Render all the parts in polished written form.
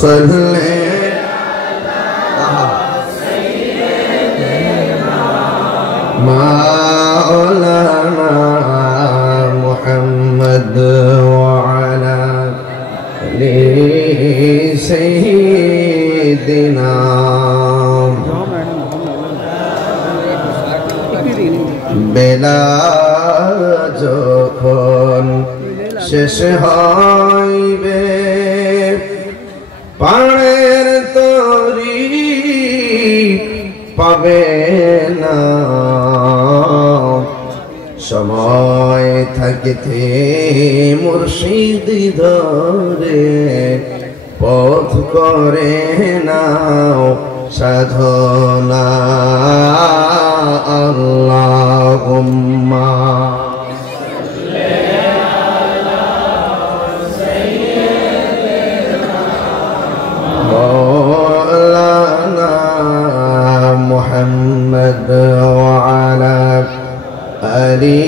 সাল্লি মাওলানা মুহাম্মদ ওয়া আলা আলি সাইয়্যিদিনা বেলা যখন শেষ হইবে পানের তরি পাবে না সময় থাকিতে মুর্শিদ ধরে পথ করে নাও সাধনা আল্লাহুম্মা মাওলানা মুহাম্মদ ওয়া আলা আলি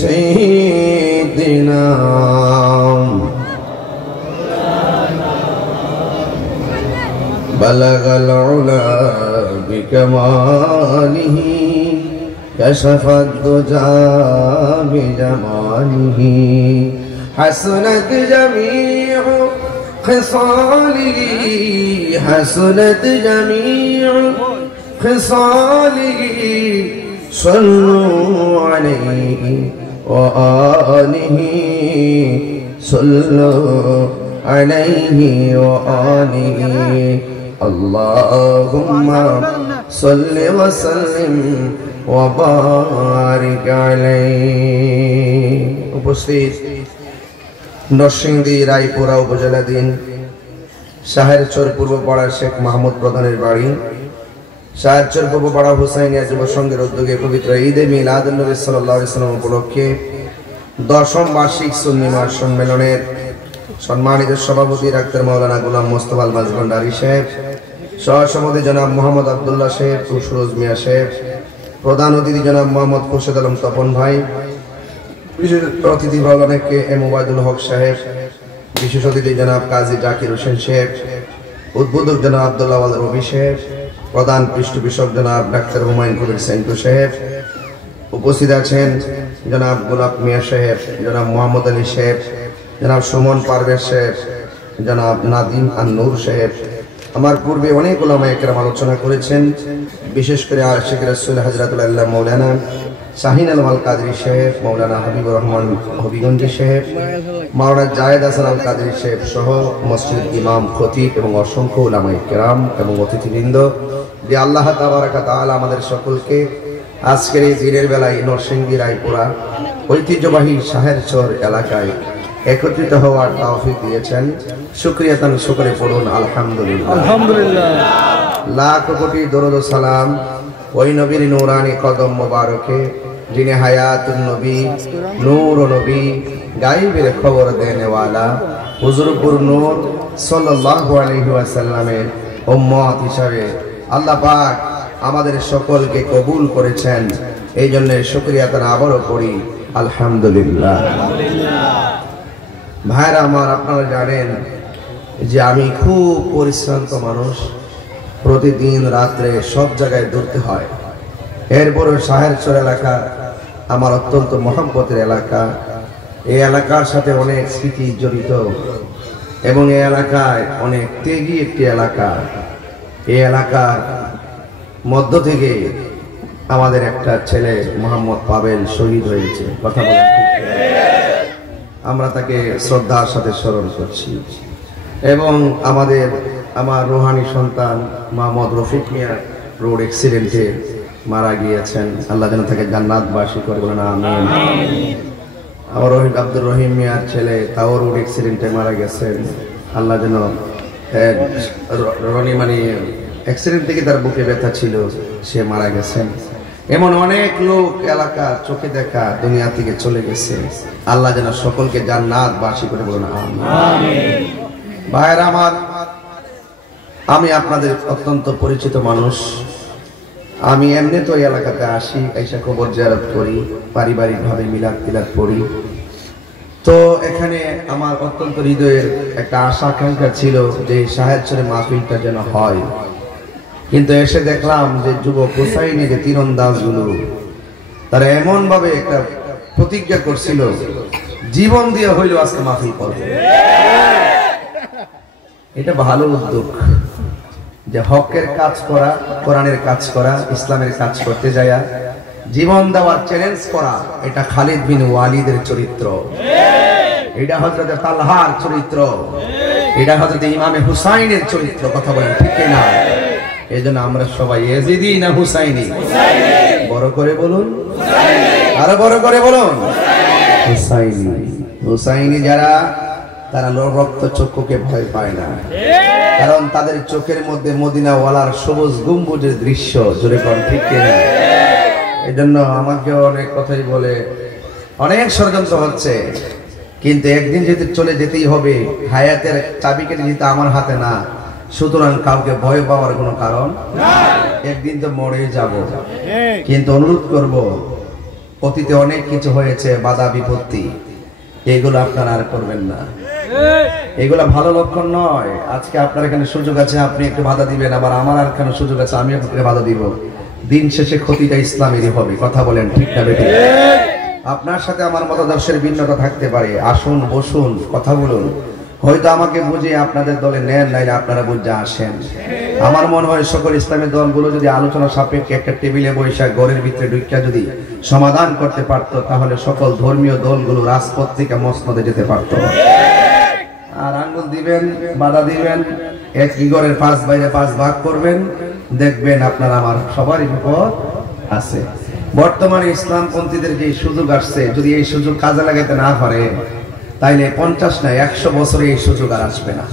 সাইয়্যিদিনা بلغ العلا بكماله كشف الدجى بجماله حسنت جميع خصاله حسنت جميع خصاله صلوا عليه وآله صلوا عليه وآله اللهم صل وسلم وبارك عليه উপস্থিত নরসিংদী রায়পুরা উপজেলাধীন শাহেরচর পূর্বপাড়া শেখ মাহমুদ প্রধানের বাড়ি শাহেরচর পূর্বপাড়া হুসাইনিয়া যুব সংঘের উদ্যোগে পবিত্র ঈদে মিলাদুন নবী সাল্লাল্লাহু আলাইহি ওয়াসাল্লাম উপলক্ষে 10ম বার্ষিক সুন্নি মাস সম্মেলনের সম্মানিত সভাপতি ডাক্তার মাওলানা গোলাম মোস্তফা আল মাঝভান্ডারী সাহেব, সহসভাপতি জনাব মোহাম্মদ আব্দুল্লাহ সাহেব, সুরজ মিয়া সাহেব, প্রধান অতিথি জনাব মোহাম্মদ খোরশেদ আলম তপন ভাই, বিশেষ অতিথি মাওলানা কে এম ওবায়দুল হক সাহেব, বিশেষ অতিথি জনাব কাজী জাকির হোসেন সাহেব, উদ্বোধক জনাব আব্দুল্লাহ আল রবি সাহেব, প্রধান পৃষ্ঠপোষক জনাব ডাক্তার হুমায়ুন কবির সেন্টু সাহেব, উপস্থিত আছেন জনাব গোলাপ মিয়া সাহেব, জনাব মোহাম্মদ আলী সাহেব, জনাব সুমন পারভেজ সাহেব, জনাব নাদিম আন-নূর সাহেব। আমার পূর্বে অনেক উলামায়ে কেরাম আলোচনা করেছেন, বিশেষ করে আশিক রাসূল হযরতুল আল্লাহ মাওলানা শাহিন আলম আল কাদরী সাহেব, মাওলানা হাবিবুর রহমান হবিগঞ্জি সাহেব, মাওলানা জায়েদ হাসান আল কাদরী সাহেব সহ মসজিদ ইমাম, খতিব এবং অসংখ্য উলামায়ে কেরাম এবং অতিথিবৃন্দ, যে আল্লাহ তাবারাকা তাআলা আমাদের সকলকে আজকের এই দিনের বেলায় নরসিংদী রায়পুরা ঐতিহ্যবাহী শাহেরচর এলাকায় একত্রিত হওয়ার তৌফিক দিয়েছেন। শুকরিয়া তান শুকরে পড়ুন আলহামদুলিল্লাহ। আলহামদুলিল্লাহ। লাখ কোটি দরুদ ও সালাম ওই নবীর নূরানি কদম মোবারকে, যিনি হায়াতুন নবী, নূর ও নবী, গায়বের খবর দেনে ওয়ালা হুজুরপুর নূর সাল্লাল্লাহু আলাইহি ওয়াসাল্লামের উম্মত হিসাবে আল্লাহ পাক আমাদের সকলকে কবুল করেছেন। এই জন্য শুকরিয়া তান আবারও করি আলহামদুলিল্লাহ। ভাইরা আমার, আপনারা জানেন যে আমি খুব পরিশ্রান্ত মানুষ, প্রতিদিন রাত্রে সব জায়গায় দৌড়তে হয়। এরপরও শাহেরচর এলাকা আমার অত্যন্ত মহব্বতের এলাকা। এই এলাকার সাথে অনেক স্মৃতি জড়িত এবং এই এলাকায় অনেক ত্যাগী একটি এলাকা। এই এলাকার মধ্য থেকে আমাদের একটা ছেলে মোহাম্মদ পাবেল শহীদ হয়েছে। কথা বলেন, আমরা তাকে শ্রদ্ধার সাথে স্মরণ করছি। এবং আমার রোহানি সন্তান মোহাম্মদ রফিক মিয়া রোড অ্যাক্সিডেন্টে মারা গিয়েছেন। আল্লাহ যেন তাকে জান্নাতবাসী করে, বলেন আমিন। আমার আব্দুর রহিম মিয়ার ছেলে তাও রোড অ্যাক্সিডেন্টে মারা গেছেন। আল্লাহ যেন মানে অ্যাক্সিডেন্ট থেকে তার বুকে ব্যথা ছিল, সে মারা গেছেন। এমন অনেক লোক এলাকা চোখে দেখা দুনিয়া থেকে চলে গেছে। আল্লাহ যেন সকলকে জান্নাতবাসী করে, বলুন আমিন। ভাইরা আমার, আমি আপনাদের অত্যন্ত পরিচিত মানুষ। আমি এমনি তো এই এলাকাতে আসি, এসে কবর জিয়ারত করি, পারিবারিকভাবে মিলাদ টিলাদ পড়ি। তো এখানে আমার অত্যন্ত হৃদয়ের একটা আশা আকাঙ্ক্ষা ছিল যে সাহেবচরে মাহফিলটা যেন হয়, কিন্তু এসে দেখলাম যে যুবক হুসাইনি যে তীরন্দাজগুলো তারা এমন ভাবে একটা প্রতিজ্ঞা করছিল জীবন দিয়ে হইলো আজকে মাহফিল করবে। এটা ভালো উদ্যোগ যে হকের কাজ করা, কোরআনের কাজ করা, ইসলামের কাজ করতে যায়া জীবন দেওয়ার চ্যালেঞ্জ করা। এটা খালিদ বিন ওয়ালিদের চরিত্র, এটা হযরত তালহার চরিত্র, এটা হযরত ইমামে হুসাইনের চরিত্র। কথা বলেন ঠিক না? এইজন্য আমরা সবাই ইয়াজিদি না হুসাইনি? বড় করে বলুন, আরো বড় করে বলুন, হুসাইনি। হুসাইনি যারা তারা রক্ত চক্ষুকে ভয় পায় না, কারণ তাদের চোখের মধ্যে মদিনা ওয়ালার সবুজ গম্বুজের দৃশ্য। জোরে কোন ঠিক কিনা? এজন্য আমাকে অনেক কথাই বলে, অনেক ষড়যন্ত্র হচ্ছে, কিন্তু একদিন যদি চলে যেতেই হবে, হায়াতের চাবিকাঠি যেতে আমার হাতে না, সুতরাং কাউকে ভয় পাওয়ার কোনো কারণ একদিন তো মরে যাব। কিন্তু অনুরোধ করব, অতীতে অনেক কিছু হয়েছে, বাধা বিপত্তি, এগুলো আপনারা আর করবেন না। এগুলো ভালো লক্ষণ নয়। আজকে আপনার এখানে সুযোগ আছে, আপনি একটু বাধা দিবেন, আবার আমার আর এখানে সুযোগ আছে, আমি আপনাকে বাধা দিব। দিন শেষে ক্ষতিটা ইসলামেরই হবে। কথা বলেন ঠিক না বেঠিক? আপনার সাথে আমার মতাদর্শের ভিন্নতা থাকতে পারে, আসুন বসুন কথা বলুন, হয়তো আমাকে বুঝে আপনাদের দলে নেন, নাইলে আপনারা বুঝে আসেন। আমার মনে হয় সকল ইসলামের দলগুলো যদি আলোচনা সাপেক্ষে একটা টেবিলে বৈশাখ ঘরের ভিতরে ঢুকিয়া যদি সমাধান করতে পারত, তাহলে সকল ধর্মীয় দলগুলো রাজপথ থেকে মসনদে যেতে পারত। আর আঙ্গুল দিবেন, বাধা দিবেন, একই ঘরের 5 বাইরে 5 ভাগ করবেন, দেখবেন আপনার আমার সবারই বিপদ আছে। বর্তমানে ইসলামপন্থীদের যে সুযোগ আসছে, যদি এই সুযোগ কাজে লাগাইতে না পারে, তাইলে 50 না 100 বছরে এই সুযোগ আর আসবে না।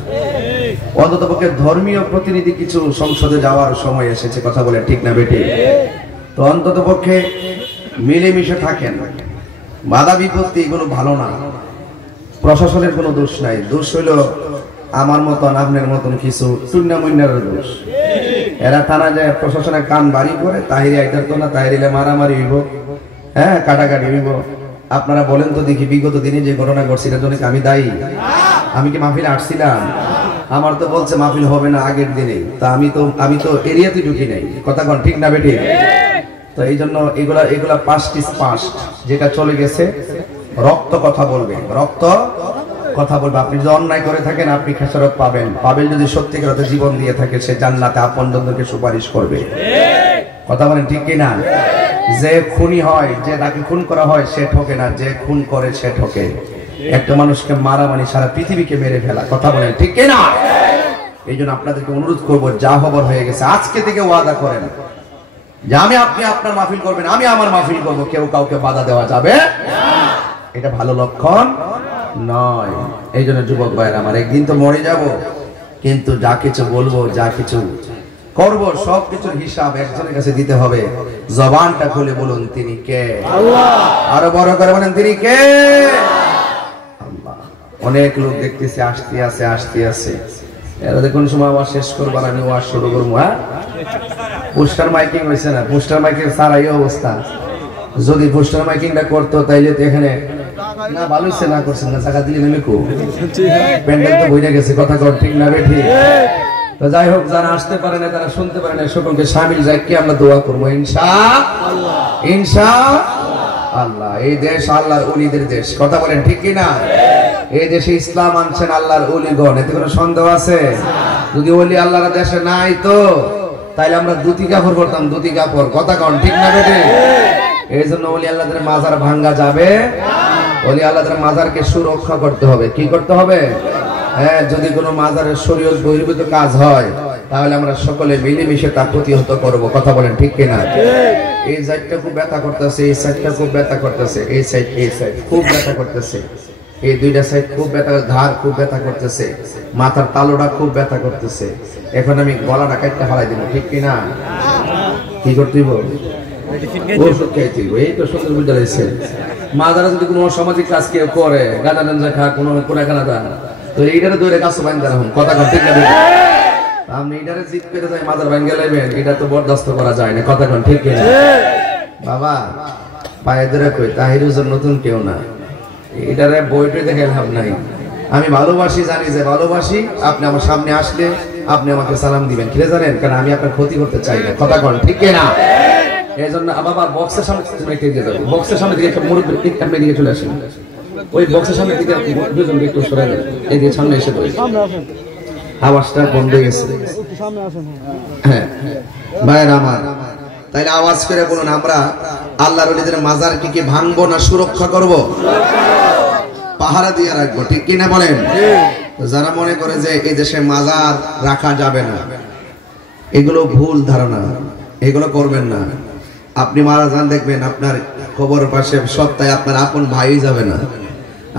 অন্ততপক্ষে ধর্মীয় প্রতিনিধি কিছু সংসদে যাওয়ার সময় এসেছে। কথা বলে ঠিক না বেটি? তো অন্ততপক্ষে মিলেমিশে থাকেন। বাধা বিপত্তি এগুলো ভালো না। প্রশাসনের কোনো দোষ নাই, দোষ হইল আমার মতন আপনার মতন কিছু টুন্না মুন্নার দোষ। এরা থানা যায় প্রশাসনের কান বাড়ি করে, তাহিরে আইতার তো না, তাহিরে মারামারি হইব, হ্যাঁ কাটাকাটি হইব। আপনারা বলেন তো দেখি, বিগত দিনে যে ঘটনা ঘটছে এটার জন্য আমি দায়ী? আমি কি মাহফিলে আসছিলাম? আমার তো বলছে মাহফিল হবে না আগের দিনে, তা আমি তো এরিয়াতে ঢুকি নাই। কথা কোন ঠিক না বেটি? তো এই জন্য এগুলা পাস্ট ইজ পাস্ট, যেটা চলে গেছে। রক্ত কথা বলবে, রক্ত কথা বলবে। আপনি যদি অন্যায় করে থাকেন, আপনি খেসারত পাবেন। যদি সত্যিকার অর্থে জীবন দিয়ে থাকে, সে জান্নাতে আপনজনদেরকে সুপারিশ করবে। কথা বলেন ঠিক কিনা? যে খুনি হয়, যে তাকে খুন করা হয়, সে ঠকে না, যে খুন করে সে ঠকে। একটা মানুষকে মারা মানে সারা পৃথিবীকে মেরে ফেলা। কথা বলেন ঠিক কিনা? এই জন্য আপনাদেরকে অনুরোধ করবো, যা হবার হয়ে গেছে, আজকে থেকে ওয়াদা করেন যে আপনি আপনার মাহফিল করবেন, আমি আমার মাহফিল করবো, কেউ কাউকে বাধা দেওয়া যাবে না। এটা ভালো লক্ষণ নয়। এই জন্য যুবক ভাইয়ের আমার, একদিন তো মরে যাব, কিন্তু যা কিছু বলবো, যা কিছু করব, সবকিছুর হিসাব একজনের কাছে দিতে হবে। জবানটা খুলে বলুন, তিনি কে? আল্লাহ। আরো বড় করে বলেন, তিনি কে? আল্লাহ। অনেক লোক দেখতেছে আসতে আছে। এরা কোন সময় আবার শেষ করবো, আমি ওয়াজ শুরু করবো। হ্যাঁ, পোস্টার মাইকিং হয়েছে না? পোস্টার মাইকিং সারাই অবস্থা। যদি পোস্টার মাইকিংটা করতো, তাইলে তো এখানে না ভালো হচ্ছে, না করছেন না, টাকা দিলে নেমে কো প্যান্ডেল তো বইয়া গেছে। কথা কর ঠিক না বেঠি? তো যাই হোক, যারা আসতে পারে না, তারা শুনতে পারে না, সকলকে শামিল যাকে আমরা দোয়া করবো ইনশাআল্লাহ, ইনশাআল্লাহ। এই দেশ আল্লাহর ওলিদের দেশ। কথা বলেন ঠিক কিনা? এই দেশে ইসলাম আনছেন আল্লাহর ওলিগণ, এতে কোনো সন্দেহ আছে? যদি ওলি আল্লাহর দেশে নাই তো তাইলে আমরা দুটি কাপড় পরতাম, দুটি কাপড়। কথা কন ঠিক না বেঠি? এই জন্য ওলি আল্লাহদের মাজার ভাঙ্গা যাবে। ওলি আল্লাহদের মাজারকে সুরক্ষা করতে হবে। কি করতে হবে? হ্যাঁ, যদি কোনো মাজারের শরীয়ত বহির্ভূত কাজ হয়, তাহলে আমরা সকলে মিলেমিশে তা প্রতিহত করব। কথা বলেন ঠিক কিনা? এই সাইডটা খুব ব্যথা করতেছে, এই সাইডটা খুব ব্যথা করতেছে, এই সাইড খুব ব্যথা করতেছে, এই দুইটা সাইড খুব ব্যথা, ধার খুব ব্যথা করতেছে, মাথার তালুটা খুব ব্যথা করতেছে। এখন আমি গলাটা কাটতে হারাই দিব, ঠিক কিনা? কি করতে দিব? ওষুধ খাইতে দিব। এই তো সুন্দর বুঝতে লাগছে। মাদারা যদি কোনো সামাজিক কাজ কেউ করে, গাঁজা টাঞ্জা খা, কোনো কোনাখানা দা, তো এইটারে দৌড়ে কাজ বাইন্দা রাখুন। কথা কন ঠিক না? আপনি এটারে জিত পেতে যাই মাদার ভাঙ্গে লাইবেন, এটা তো বরদাস্ত করা যায় না। কথা কন ঠিক কিনা? বাবা পায়ে ধরে কই, তাহির হুজুর নতুন কেউ না, এটারে বইটা দেখে লাভ নাই। আমি ভালোবাসি, জানি যে ভালোবাসি। আপনি আমার সামনে আসলে আপনি আমাকে সালাম দিবেন, কি জানেন, কারণ আমি আপনার ক্ষতি করতে চাই না। কথা কন ঠিক না? এই জন্য বাবা বক্সের সামনে দিয়ে যাবে, বক্সের সামনে দিকে মুরব্বী দিকে চলে আসেন, ওই বক্সের সামনে দিকে দুজনকে একটু সরে যান, এই দিয়ে সামনে এসে বলি। আওয়াজটা বন্ধ হয়ে গেছে। হ্যাঁ ভাইরা আমার, তাইলে আওয়াজ করে বলুন, আমরা আল্লাহর ওলিদের মাজার কি ভাঙবো না সুরক্ষা করব? পাহারা দিয়ে রাখবো, ঠিক কিনা বলেন? যারা মনে করে যে এই দেশে মাজার রাখা যাবে না, এগুলো ভুল ধারণা, এগুলো করবেন না। আপনি মারা যান, দেখবেন আপনার কবরের পাশে সপ্তাহে আপনার আপন ভাই যাবে না।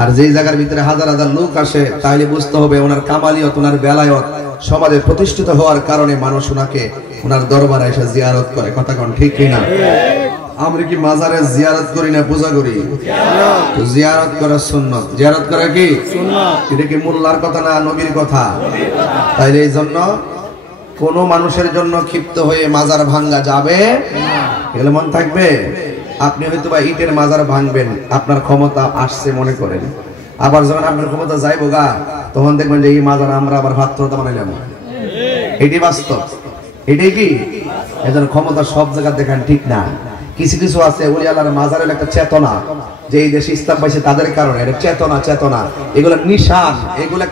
আর যেই জায়গার ভিতরে হাজার হাজার লোক আসে, তাইলে বুঝতে হবে ওনার কামালিয়ত, ওনার বেলায়ত সমাজে প্রতিষ্ঠিত হওয়ার কারণে মানুষ ওনাকে ওনার দরবারে এসে জিয়ারত করে। কথা কোন ঠিক কিনা? আমরা কি মাজারে জিয়ারত করি না পূজা করি? তো জিয়ারত করা সুন্নাত। জিয়ারত করা কি সুন্নাত? এটা কি মোল্লার কথা না নবীর কথা? তাইলে এই জন্য কোন মানুষের জন্য ক্ষিপ্ত হয়ে মাজার ভাঙ্গা যাবে এগুলো মন থাকবে। আপনি হয়তো বা ইটের মাজার ভাঙবেন, আপনার ক্ষমতা আসছে মনে করেন, আবার যখন আপনার ক্ষমতা যাইবো গা, তখন দেখবেন যে এই মাজার আমরা আবার ভাত্রতা বানাইলাম। এটি বাস্তব, এটাই কি? এজন্য ক্ষমতা সব জায়গা দেখান ঠিক না। কিছু কিছু আছে ওলি আল্লাহর মাজারের একটা চেতনা, যে এই দেশে ইসলাম পাইছে তাদের কারণে, এটা চেতনা, এগুলো নিশান, এগুলো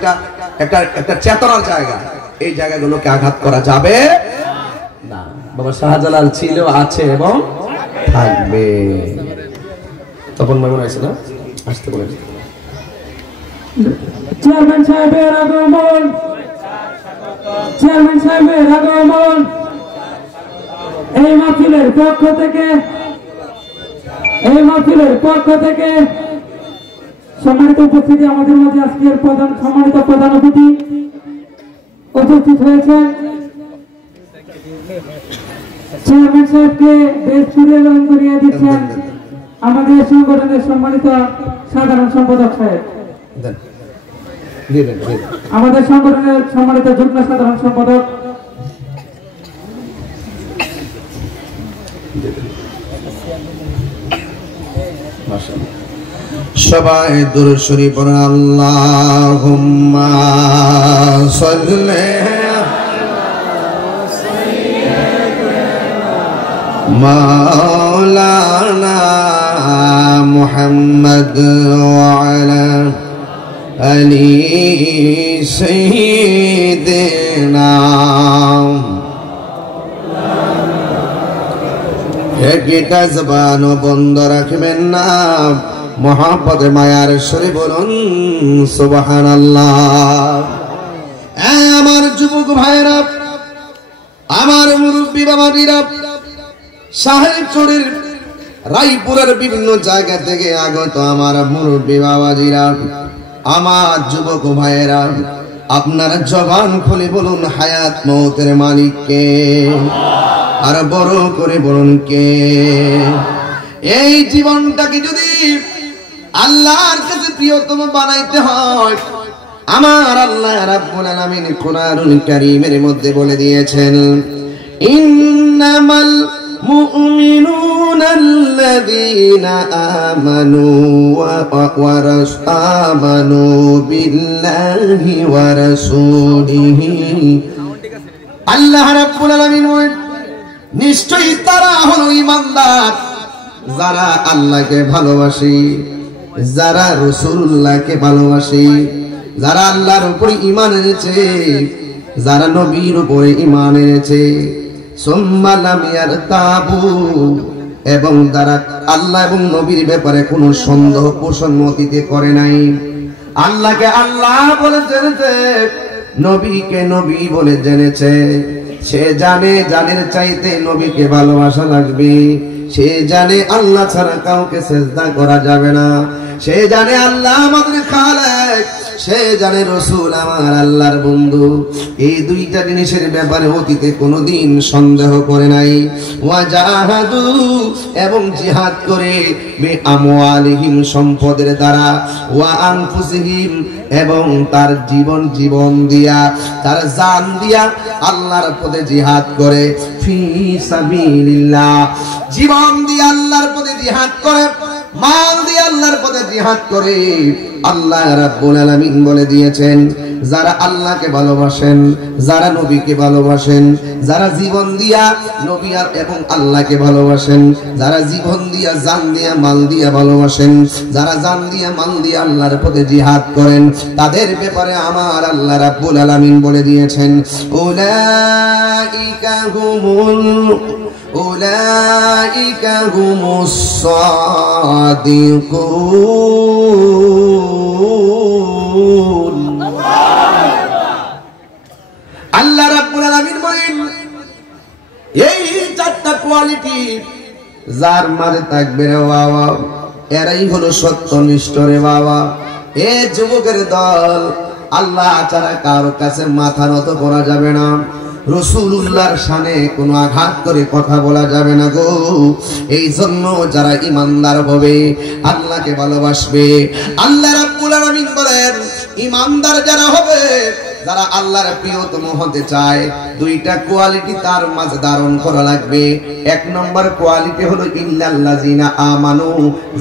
একটা চেতনার জায়গা। এই জায়গাগুলোকে আঘাত করা যাবে না। বাবা শাহজালাল ছিল, আছে এবং থাকবে। তখন মনে হয়েছে না আসতে বলে চেয়ারম্যান সাহেবের আগমন, চেয়ারম্যান সাহেবের আগমন। এই মাহফিলের পক্ষ থেকে, এই মাহফিলের পক্ষ থেকে সম্মানিত উপস্থিতি, আমাদের মাঝে আজকের সম্মানিত প্রধান অতিথি উপস্থিত হয়েছেন। চেয়ারম্যান সাহেবকে বেশ সুরেলন করিয়ে দিচ্ছেন আমাদের সংগঠনের সম্মানিত সাধারণ সম্পাদক সাহেব, আমাদের সংগঠনের সম্মানিত যুগ্ম সাধারণ সম্পাদক। সবাই দুরূদ শরীফ পড়ুন। আল্লাহুম্মা সাল্লি মাওলানা মুহাম্মদ ওয়া আলা আলি সাইয়্যিদিনা। একটা জবান বন্ধ রাখবেন না, মোহাম্মদ মায়ার শরীফ বলুন সুবহানাল্লাহ। আমার যুবক ভাইরা, আমার মুরব্বী বাবাজিরা, সাহেবচরের রায়পুরের বিভিন্ন জায়গা থেকে আগত আমার মুরব্বী বাবাজিরা, আমার যুবক ভাইয়েরা, আপনারা জবান খুলে বলুন হায়াত মওতের মালিক কে? আর বড় করে বলুন কে? এই জীবনটাকে যদি আল্লাহর কাছে প্রিয়তম বানাইতে হয়, আমার আল্লাহ রাব্বুল আলামিন কুরআনুল কারীমের মধ্যে বলে দিয়েছেন, ইন্নামাল মুমিনুনা আল্লাযীনা আমানু আমানু বিল্লাহি ওয়া রাসূলিহি। আল্লাহ রাব্বুল আলামিন বলেন, নিশ্চয়ই তারা হলো ঈমানদার যারা আল্লাহকে ভালোবাসে, যারা রাসূলুল্লাহকে ভালোবাসে, যারা আল্লাহর উপরে ঈমান এনেছে, যারা নবীর উপরে ঈমান এনেছে, সুম্মা লাম ইয়ারতাবু, এবং যারা আল্লাহ এবং নবীর ব্যাপারে কোনো সন্দেহ পোষণ অতীতে করে নাই। আল্লাহকে আল্লাহ বলে জেনেছে, নবীকে নবী বলে জেনেছে। সে জানে জানের চাইতে নবীকে ভালোবাসা লাগবে। সে জানে আল্লাহ ছাড়া কাউকে সিজদা করা যাবে না। সে জানে আল্লাহ আমাদের খালেক, সে জানে রাসূল আমার আল্লাহর বন্ধু। এই দুইটা জিনিসের ব্যাপারে অতীতে কোনোদিন সন্দেহ করে নাই। ওয়াজাহাদু, এবং জিহাদ করে, বে আমওয়ালিহিম, সম্পদের দ্বারা, ওয়া আনফুসিহিম, এবং তার জীবন দিয়া, তার জান দিয়া আল্লাহর পথে জিহাদ করে। ফি সাবিলিল্লাহ, জীবন দিয়ে আল্লাহর পথে জিহাদ করে। মাল দিয়ে আল্লাহর পথে জিহাদ করে। আল্লাহ রাব্বুল আলামিন বলে দিয়েছেন, যারা আল্লাহকে ভালোবাসেন, যারা নবীকে ভালোবাসেন, যারা জীবন দিয়া নবী এবং আল্লাহকে ভালোবাসেন, যারা জীবন দিয়া জান দিয়া মাল দিয়া ভালোবাসেন, যারা জান দিয়া মাল দিয়া আল্লাহর পথে জিহাদ করেন, তাদের ব্যাপারে আমার আল্লাহ রাব্বুল আলামিন বলে দিয়েছেন, উলাইকা হুমুস সাদিকুন। আল্লাহ রাব্বুল আলামিন বলেন, এই চারটা কোয়ালিটি যার মাঝে থাকবে রে বাবা, এরাই হলো সত্যনিষ্ঠ রে বাবা। এ যুবকের দল, আল্লাহ ছাড়া কারো কাছে মাথা নত করা যাবে না, রাসূলুল্লাহর শানে কোনো আঘাত করে কথা বলা যাবে না গো। এই জন্য যারা ঈমানদার হবে, আল্লাহকে ভালোবাসবে, আল্লাহ রাব্বুল আলামিন বলেন, ঈমানদার যারা হবে, যারা আল্লাহর প্রিয়তম হতে চায়, দুইটা কোয়ালিটি তার মাঝে ধারণ করা লাগবে। এক নম্বর কোয়ালিটি হলো ইল্লাল্লাযিনা আমানু,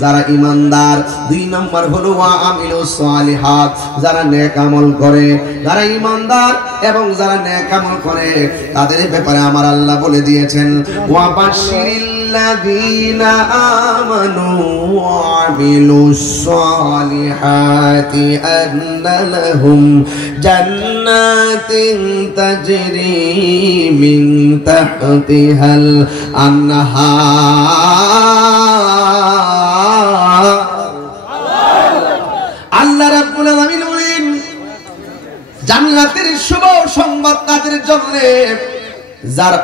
যারা ঈমানদার। দুই নম্বর হলো ওয়া আমিলুস সালিহাত, যারা নেক আমল করে। যারা ঈমানদার এবং যারা নেক আমল করে, তাদের ব্যাপারে আমার আল্লাহ বলে দিয়েছেন, ওয়া বাশশিরিল্লাযিনা আমানু ওয়া আমিলুস সালিহাতি আন্না লাহুম জান্নাতিন তাজরি মিন তাহতিহাল আনহার। আল্লাহ রাব্বুল আলামিন বলেন, জান্নাতের শুভ সংবাদ তাদের জন্য যারা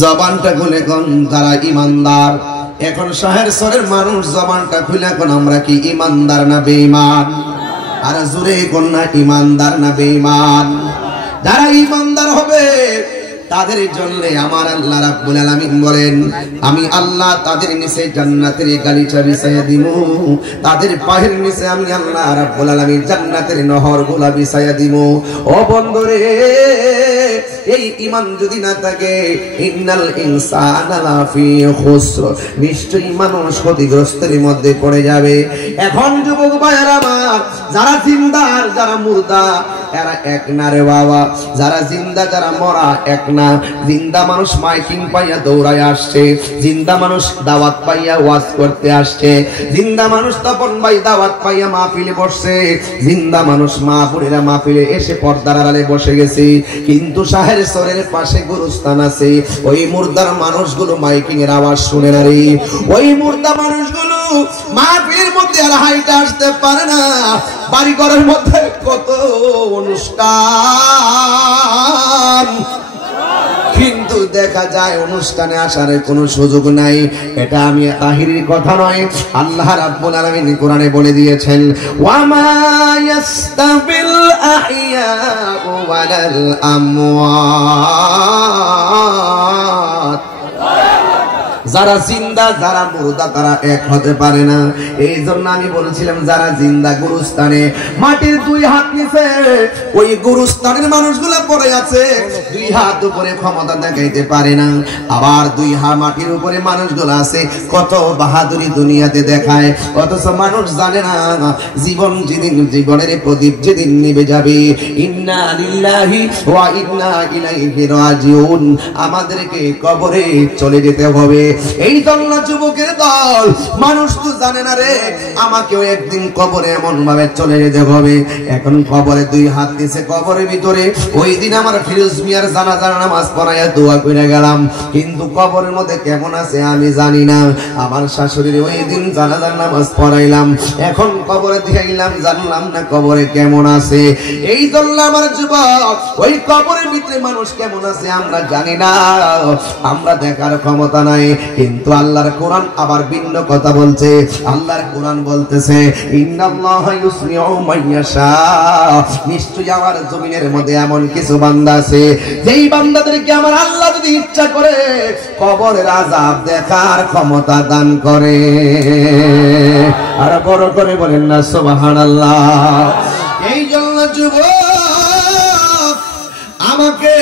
জবানটা খুলে কোন যারা ঈমানদার। এখন শহর শহরের মানুষ জবানটা খুলে কোন আমরা কি ঈমানদার না বেঈমান? আর জোরে কোন না ঈমানদার না বেঈমান? যারা ঈমানদার হবে তাদের জন্য আমার আল্লাহ রাব্বুল আলামিন বলেন, আমি আল্লাহ তাদের নিচে জান্নাতের গালিচা বিছাইয়া দিব, তাদের পায়ের নিচে আমি আল্লাহ রাব্বুল আলামিন জান্নাতের নহরগুলা বিছাইয়া দিব। ও বন্ধুরে, এই ঈমান যদি না থাকে, ইন্নাল ইনসানা লাফি খুসর, নিশ্চয়ই মানুষ ক্ষতিগ্রস্তের মধ্যে পড়ে যাবে। এখন যুবক ভাইয়েরা আমার, যারা জিন্দার যারা মুর্দা এরা এক না রে বাবা। যারা জিন্দা যারা মরা এক না। জিন্দা মানুষ মাইকিং পাইয়া দৌড়ায় আসছে, জিন্দা মানুষ দাওয়াত পাইয়া ওয়াজ করতে আসছে, জিন্দা মানুষ তপন ভাই দাওয়াত পাইয়া মাহফিলে বসছে, জিন্দা মানুষ মাহফিলেরা মাহফিলে এসে পর্দার আড়ালে বসে গেছে। কিন্তু শাহের সরের পাশে গুরুস্থান আছে, ওই মুর্দার মানুষগুলো মাইকিং এর আওয়াজ শুনে না রে। ওই মুর্দা মানুষগুলো মাহফিলের মধ্যে আর হাইটা আসতে পারে না। বাড়ি ঘরের মধ্যে কত অনুষ্ঠান, কিন্তু দেখা যায় অনুষ্ঠানে আসার কোনো সুযোগ নাই। এটা আমি তাহিরির কথা নয়, আল্লাহ রাব্বুল আলামিন কোরআনে বলে দিয়েছেন, ওয়ামা ইয়াস্তাবিল আহইয়াউ ওয়ালাল আমওয়াত। যারা জিন্দা যারা মুর্দা তারা এক হতে পারে না। এই জন্য আমি বলেছিলাম, যারা জিন্দা গুরুস্থানে মাটির দুই হাত নিচে ওই গুরুস্থানের মানুষগুলো পড়ে আছে, দুই হাত উপরে ক্ষমতা দেখাইতে পারে না। আবার দুই হাত মাটির উপরে মানুষগুলো আছে, কত বাহাদুরি দুনিয়াতে দেখায়, অথচ মানুষ জানে না জীবন যেদিন, জীবনের প্রদীপ যেদিন নিভে যাবে, ইন্না লিল্লাহি ওয়া ইন্না ইলাইহি রাজিউন, আমাদেরকে কবরে চলে যেতে হবে। এই জন্য যুবকের দল, মানুষ তো জানে না রে আমাকেও একদিন কবরে এমন ভাবে চলে যেতে হবে। এখন কবরে দুই হাত দিছে কবরের ভিতরে, ওই দিন আমার ফিরোজ মিয়ার জানাজার নামাজ পড়াইয়া দোয়া করে গেলাম, কিন্তু কবরের মধ্যে কেমন আছে আমি জানি না। আমার শাশুড়ির ওই দিন জানাজার নামাজ পড়াইলাম, এখন কবরে দেখাইলাম, জানলাম না কবরে কেমন আছে। এই জন্য আমার যুবক, ওই কবরের ভিতরে মানুষ কেমন আছে আমরা জানি না, আমরা দেখার ক্ষমতা নাই। কিন্তু আল্লাহর কোরআন আবার ভিন্ন কথা বলছে। আল্লাহর কোরআন বলতেছে, ইন্নাল্লাহা ইউসমিউ মাইয়াশা, নিশ্চয়ই আমার জমিনের মধ্যে এমন কিছু বান্দা আছে, যেই বান্দাদেরকে আমার আল্লাহ যদি ইচ্ছা করে কবরের আযাব দেখার ক্ষমতা দান করে। আর বড় করে বলেন না সুবহানাল্লাহ। এই জন্য যুবক, আমাকে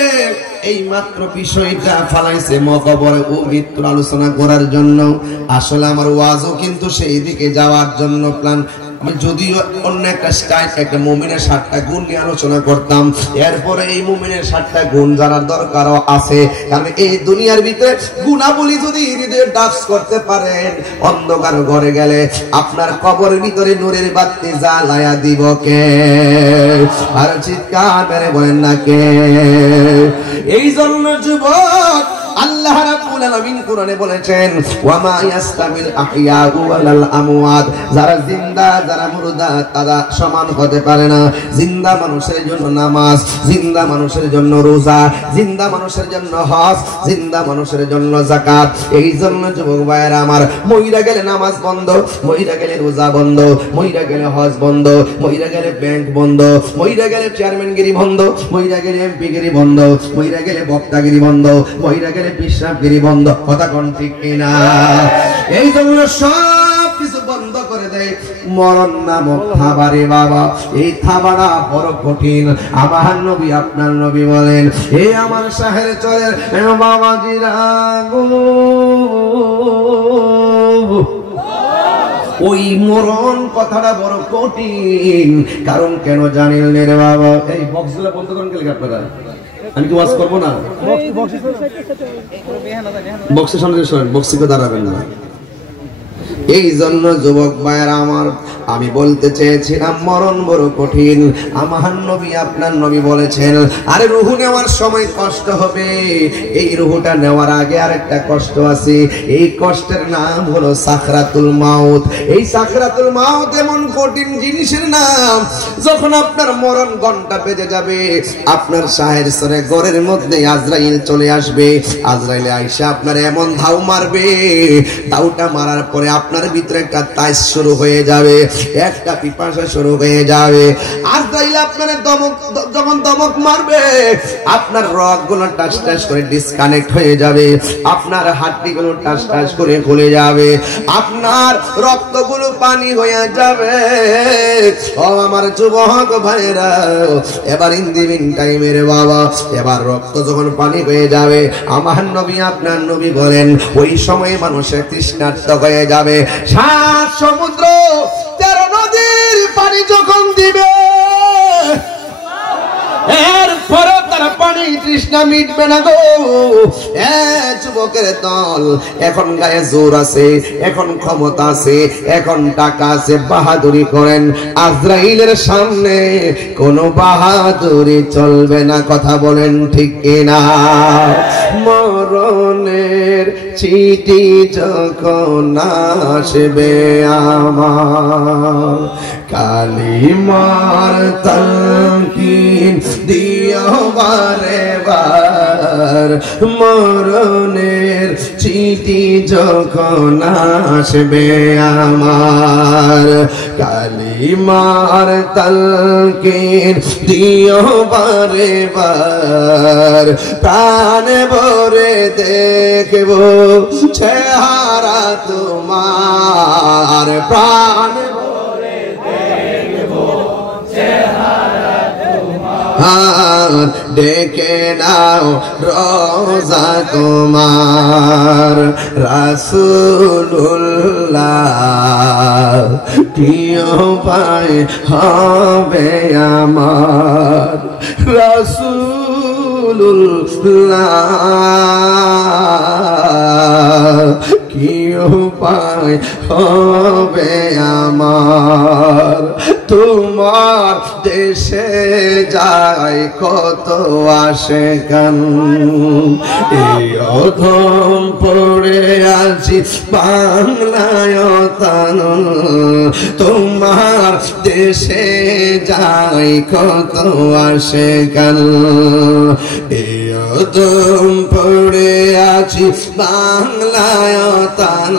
এই মাত্র বিষয়টা ফালাইছে মকবরে ও মৃত্যুর আলোচনা করার জন্য। আসলে আমার ওয়াজও কিন্তু সেই দিকে যাওয়ার জন্য প্ল্যান। আমি যদিও অন্য একটা স্টাইল, একটা মুমিনের 7টা গুণ নিয়ে আলোচনা করতাম, এরপরে এই মুমিনের 7টা গুণ জানার দরকারও আছে। কারণ এই দুনিয়ার ভিতরে গুণাবলী যদি হৃদয়ে ডাস করতে পারেন, অন্ধকার ঘরে গেলে আপনার কবরের ভিতরে নূরের বাতি জ্বালায়া দিব কে? আর চিৎকার মেরে বলেন না কে? এই জন্য যুবক আল্লাহ রাব্বুল আলামিন কোরআনে বলেছেন, ওয়া মা ইয়াস্তামিল আহইয়া ওয়াল আমওয়াত, যারা জিন্দা যারা মুরদা তারা সমান হতে পারে না। জিন্দা মানুষের জন্য নামাজ, জিন্দা মানুষের জন্য রোজা, জিন্দা মানুষের জন্য হজ, জিন্দা মানুষের জন্য যাকাত। এই জন্য যুবক ভাইয়েরা আমার, মইরা গেলে নামাজ বন্ধ, মইরা গেলে রোজা বন্ধ, মইরা গেলে হজ বন্ধ, মইরা গেলে ব্যাংক বন্ধ, মইরা গেলে চেয়ারম্যানগিরি বন্ধ, মইরা গেলে এমপিগিরি বন্ধ, মইরা গেলে বক্তাগিরি বন্ধ, মইরা গেলে পিশাবগিরি বন্ধ। কথা কোন ঠিক কিনা? এই জন্য সব কিছু বন্ধ করে দেয় মরণ নামক থাবারে বাবা। এই থাবাটা বড় কঠিন। আমার নবী আপনার নবী বলেন, এই আমার শহরে চলে বাবাজিরা গো, ওই মরণ কথাটা বড় কঠিন। কারণ কেন জানেন রে বাবা? এই বক্সগুলো বন্ধ করেন গেলে আপনারা, আমি কি ওয়াজ করবো না? বক্সের সামনে বক্সিকে দাঁড়াবেন না। এই জন্য যুবক ভাইয়েরা আমার, আমি বলতে চেয়েছিলাম মরণ বড় কঠিন। আমার নবী আপনার নবী বলেছেন, আরে রুহু নেওয়ার সময় কষ্ট হবে, এই রুহুটা নেওয়ার আগে আরেকটা কষ্ট আছে। এই কষ্টের নাম হলো সাকরাতুল মাউত। এই সাকরাতুল মাউত এমন কঠিন জিনিসের নাম, যখন আপনার মরণ ঘন্টা বেজে যাবে, আপনার শাহের সরে ঘরের মধ্যে আজরাইল চলে আসবে। আজরাইল আইসা আপনার এমন ধাউ মারবে, ধাউটা মারার পরে আপনার ভিতরে একটা তাইজ শুরু হয়ে যাবে, একটা পিপাসা শুরু হয়ে যাবে। আজরাইল আপনার যখন দমক মারবে, আপনার রগগুলো টাস টাস করে ডিসকানেক্ট হয়ে যাবে, আপনার হাড্ডিগুলো টাস টাস করে খুলে যাবে, আপনার রক্তগুলো পানি হয়ে যাবে। ও আমার যুবক ভাইরা, এবার ইন দি মিন টাইমের বাবা, এবার রক্ত যখন পানি হয়ে যাবে, আমার নবী আপনার নবী বলেন, ওই সময় মানুষের তৃষ্ণার্ত হয়ে যাবে। 7 সমুদ্র 13 নদীর পানি যখন দিবে, এরপরে তার পানি তৃষ্ণা মিটবে না গো। যুবকের দল, এখন গায়ে জোর আছে, এখন ক্ষমতা আছে, এখন টাকা আছে, বাহাদুরি করেন। আজরাইলের সামনে কোনো বাহাদুরি চলবে না। কথা বলেন ঠিক কিনা? মরণের চিঠি যখন আসবে আমার, কালিমার তালকিন দিও বারে বার। মরণের চিঠি যখন আসবে আমার, কালিমার তালকিন দিও বারে বার। প্রাণ ভরে দেখব চেহারা তোমার, প্রাণ ভরে দেখব চেহারা তোমার। ডেকে নাও রোজা তোমার, রাসূলুল্লাহ প্রিয় পায় হবে আমার। রাসূলুল্লাহ কি উপায় হবে আমার। তোমার দেশে যায় কত আশেকান, এই অধম পড়ে আছি বাংলায় তান। তোমার দেশে যায় কত আশেকান, এই অধম পড়ে আছি বাংলায় তান।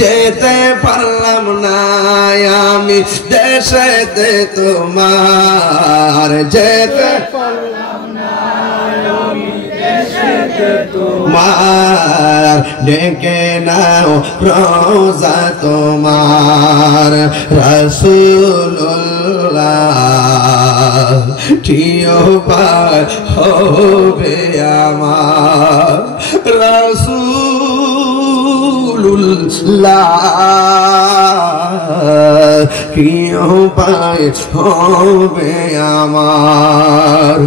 যেতে পারলাম না আমি দেশেতে তোমার, যেতে পারলাম না আমি দেশেতে তোমার। ডেকে নাও রোজা তোমার, রাসূলুল্লাহ কি উপায় হবে আমার রাসূলুল্লাহ কি উপায় হবে আমার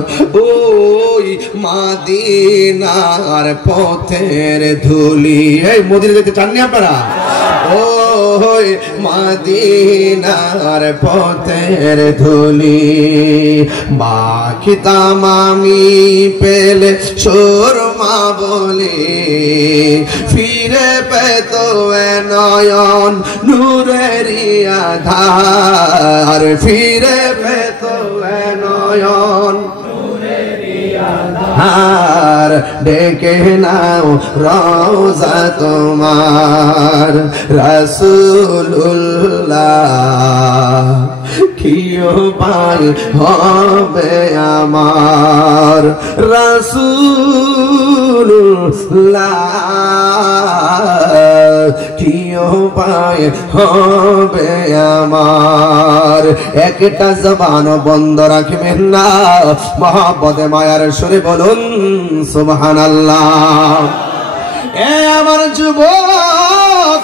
ওই মদিনার পথের ধুলি এই মদিনা যেতে চাননি আপনারা ওই মদিনার পথের ধুলি মাখিতাম আমি পেলে সুরমা বলি ফিরে পেত নয়ন নূরেরি আধার ফিরে পেত নয়ন আর ডেকে নাও রওজা তোমার রাসূলুল্লাহ কি উপায় হবে আমার রাসূলুল্লাহ কি উপায় হবে আমার একটা জবান বন্ধ রাখবেন না মহব্বতে মায়ার সুরে বলুন সুবহানাল্লাহ এ আমার যুবক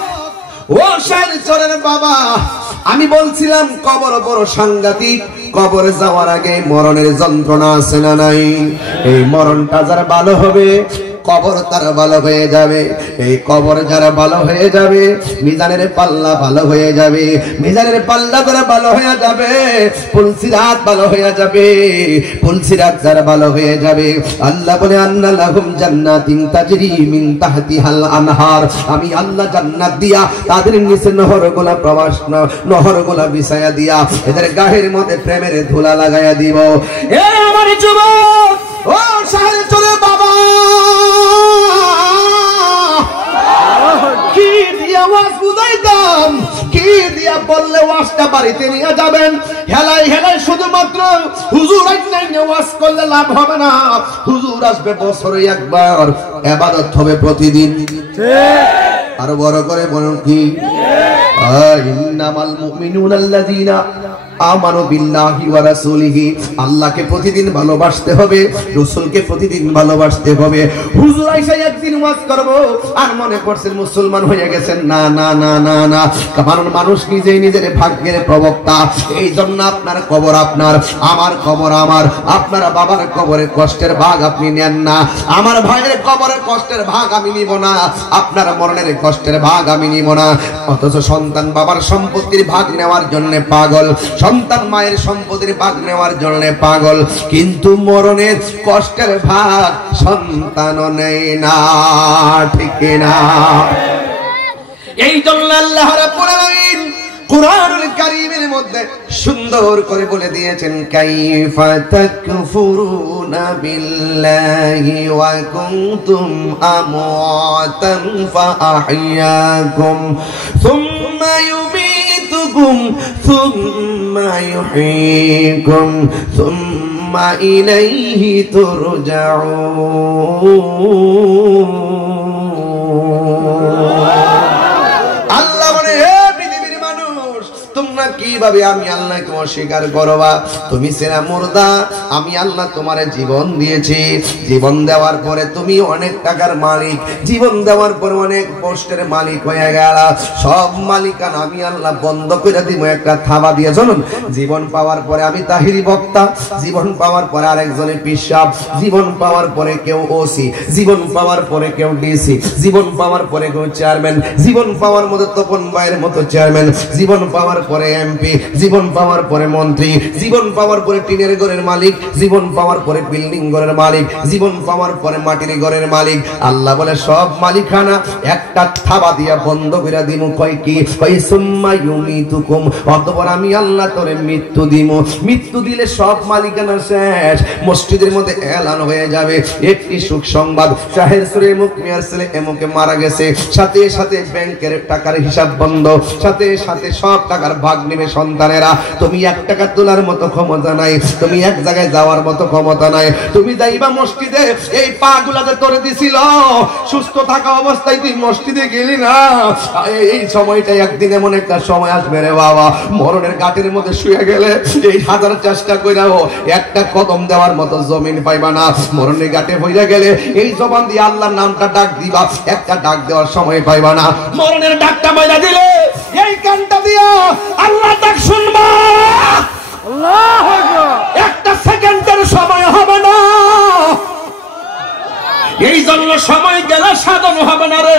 ও শিলচরের বাবা আমি বলছিলাম কবর বড় সাংঘাতিক কবরে যাওয়ার আগে মরণের যন্ত্রণা আছে না নাই এই মরণটা যারা ভালো হবে কবর তার ভালো হয়ে যাবে এই কবর যারা ভালো হয়ে যাবে মিজানের পাল্লা ভালো হয়ে যাবে মিজানের পাল্লা যারা ভালো হয়ে যাবে পুলসিরাত ভালো হয়ে যাবে পুলসিরাত যারা ভালো হয়ে যাবে আল্লাহ বলে আন্না লাহুম জান্নাতিন তাজরি মিন তাহতিহাল আনহার আমি আল্লাহ জান্নাত দিয়া তাদের নিচে নহরগুলা প্রবাস নহরগুলা বিছায়া দিয়া এদের গায়ের মধ্যে প্রেমের ধুলা লাগায়া দিব এ আমার যুবক ও শাহের চলে বাবা কি দিয়া ওয়াজ বুঝাইতাম কি দিয়া বললে ওয়াজটা বাড়িতে নিয়ে যাবেন হেলাই হেলাই শুধুমাত্র হুজুর আইনাই ওয়াজ করলে লাভ হবে না হুজুর আসবে বছরে একবার ইবাদত হবে প্রতিদিন আরো বড় করে বলুন কি ইন্নামাল মুমিনুনা আল্লাযীনা আমানু বিল্লাহি ওয়া রাসূলিহি আল্লাহকে প্রতিদিন ভালোবাসতে হবে রাসূলকে প্রতিদিন ভালোবাসতে হবে হুজুর আইসা একদিন ওয়াজ করব আর মনে করছেন মুসলমান হয়ে গেছেন না না না না না কারণ মানুষ নিজেই নিজের ভাগ্যের প্রবক্তা এইজন্য আপনার কবর আপনার আমার কবর আমার আপনার বাবার কবরে কষ্টের ভাগ আপনি নেন না আমার ভাইয়ের কবরে কষ্টের ভাগ আমি নিব না আপনার মরণের কষ্টের ভাগ আমি নিব না অথচ সন্তান বাবার সম্পত্তির ভাগ নেওয়ার জন্য পাগল সন্তান মায়ের সম্পত্তির ভাগ নেওয়ার জন্য পাগল কিন্তু মরণের কষ্টের ভাগ সন্তানও নেই না ঠিক না এই জন্য আল্লাহ রাব্বুল আলামিন কুরআনুল কারীমের মধ্যে সুন্দর করে বলে দিয়েছেন কাইফা তাকফুরুনা বিল্লাহি ওয়া কুনতুম আমওয়াতান ফাআহইয়াকুম সুম্মা ইউমীতুকুম সুম্মা ইউহয়ীকুম সুম্মা ইলাইহি তুরজাউন তোমরা কিভাবে আমি আল্লাহকে অস্বীকার করবা তুমি সেরা মুর্দা আমি আল্লাহ তোমারে জীবন দিয়েছি জীবন দেওয়ার পরে তুমি অনেক টাকার মালিক জীবন দেওয়ার পরে অনেক পোস্টের মালিক হয়ে গেল সব মালিকানা আমি আল্লাহ বন্ধ করে দিব একটা থাবা দিয়ে শুনুন জীবন পাওয়ার পরে আমি তাহিরি বক্তা জীবন পাওয়ার পরে আরেকজনের পিসাব জীবন পাওয়ার পরে কেউ ওসি জীবন পাওয়ার পরে কেউ ডিসি জীবন পাওয়ার পরে কেউ চেয়ারম্যান জীবন পাওয়ার মতো তপন ভাইয়ের মতো চেয়ারম্যান জীবন পাওয়ার পরে এমপি জীবন পাওয়ার পরে মন্ত্রী জীবন পাওয়ার পরে টিনের ঘরের মালিক জীবন পাওয়ার পরে বিল্ডিং ঘরের মালিক জীবন পাওয়ার পরে মাটির ঘরের মালিক আল্লাহ বলে সব মালিকানা একটা থাবা দিয়া বন্ধ করে দিমু কয় কি কয় সুম্মা ইউমিতুকুম অতঃপর আমি আল্লাহ তোরে মৃত্যু দিমু মৃত্যু দিলে সব মালিকানা শেষ মসজিদের মধ্যে এলান হয়ে যাবে একটি সুখ সংবাদ শাহের সুরে মুখ মিয়ার ছেলে এমকে মারা গেছে সাথে সাথে ব্যাংকের টাকার হিসাব বন্ধ সাথে সাথে সব টাকা টাকার ভাগ নেবে সন্তানেরা। তুমি 1 টাকা তোলার মতো ক্ষমতা নাই, তুমি এক জায়গায় যাওয়ার মতো ক্ষমতা নাই। তুমি যাইবা মসজিদে, এই পা গুলাতে তোরে দিছিল, সুস্থ থাকা অবস্থায় তুই মসজিদে গেলি না। এই সময়টা একদিন এমন একটা সময় আসবে রে বাবা, মরণের ঘাটের মধ্যে শুয়ে গেলে এই হাজার চেষ্টা কইরাও একটা কদম দেওয়ার মতো জমিন পাইবা না। মরণের ঘাটে হইয়া গেলে এই জবান দিয়ে আল্লাহর নামটা ডাক দিবা, একটা ডাক দেওয়ার সময় পাইবা না। মরণের ডাকটা মাইরা দিলে এই কানটা দিয়া আল্লাহ ডাক শুনবা, আল্লাহু আকবার, একটা সেকেন্ডের সময় হবে না। এই জন্য সময় গেলে সাধন হবে না রে।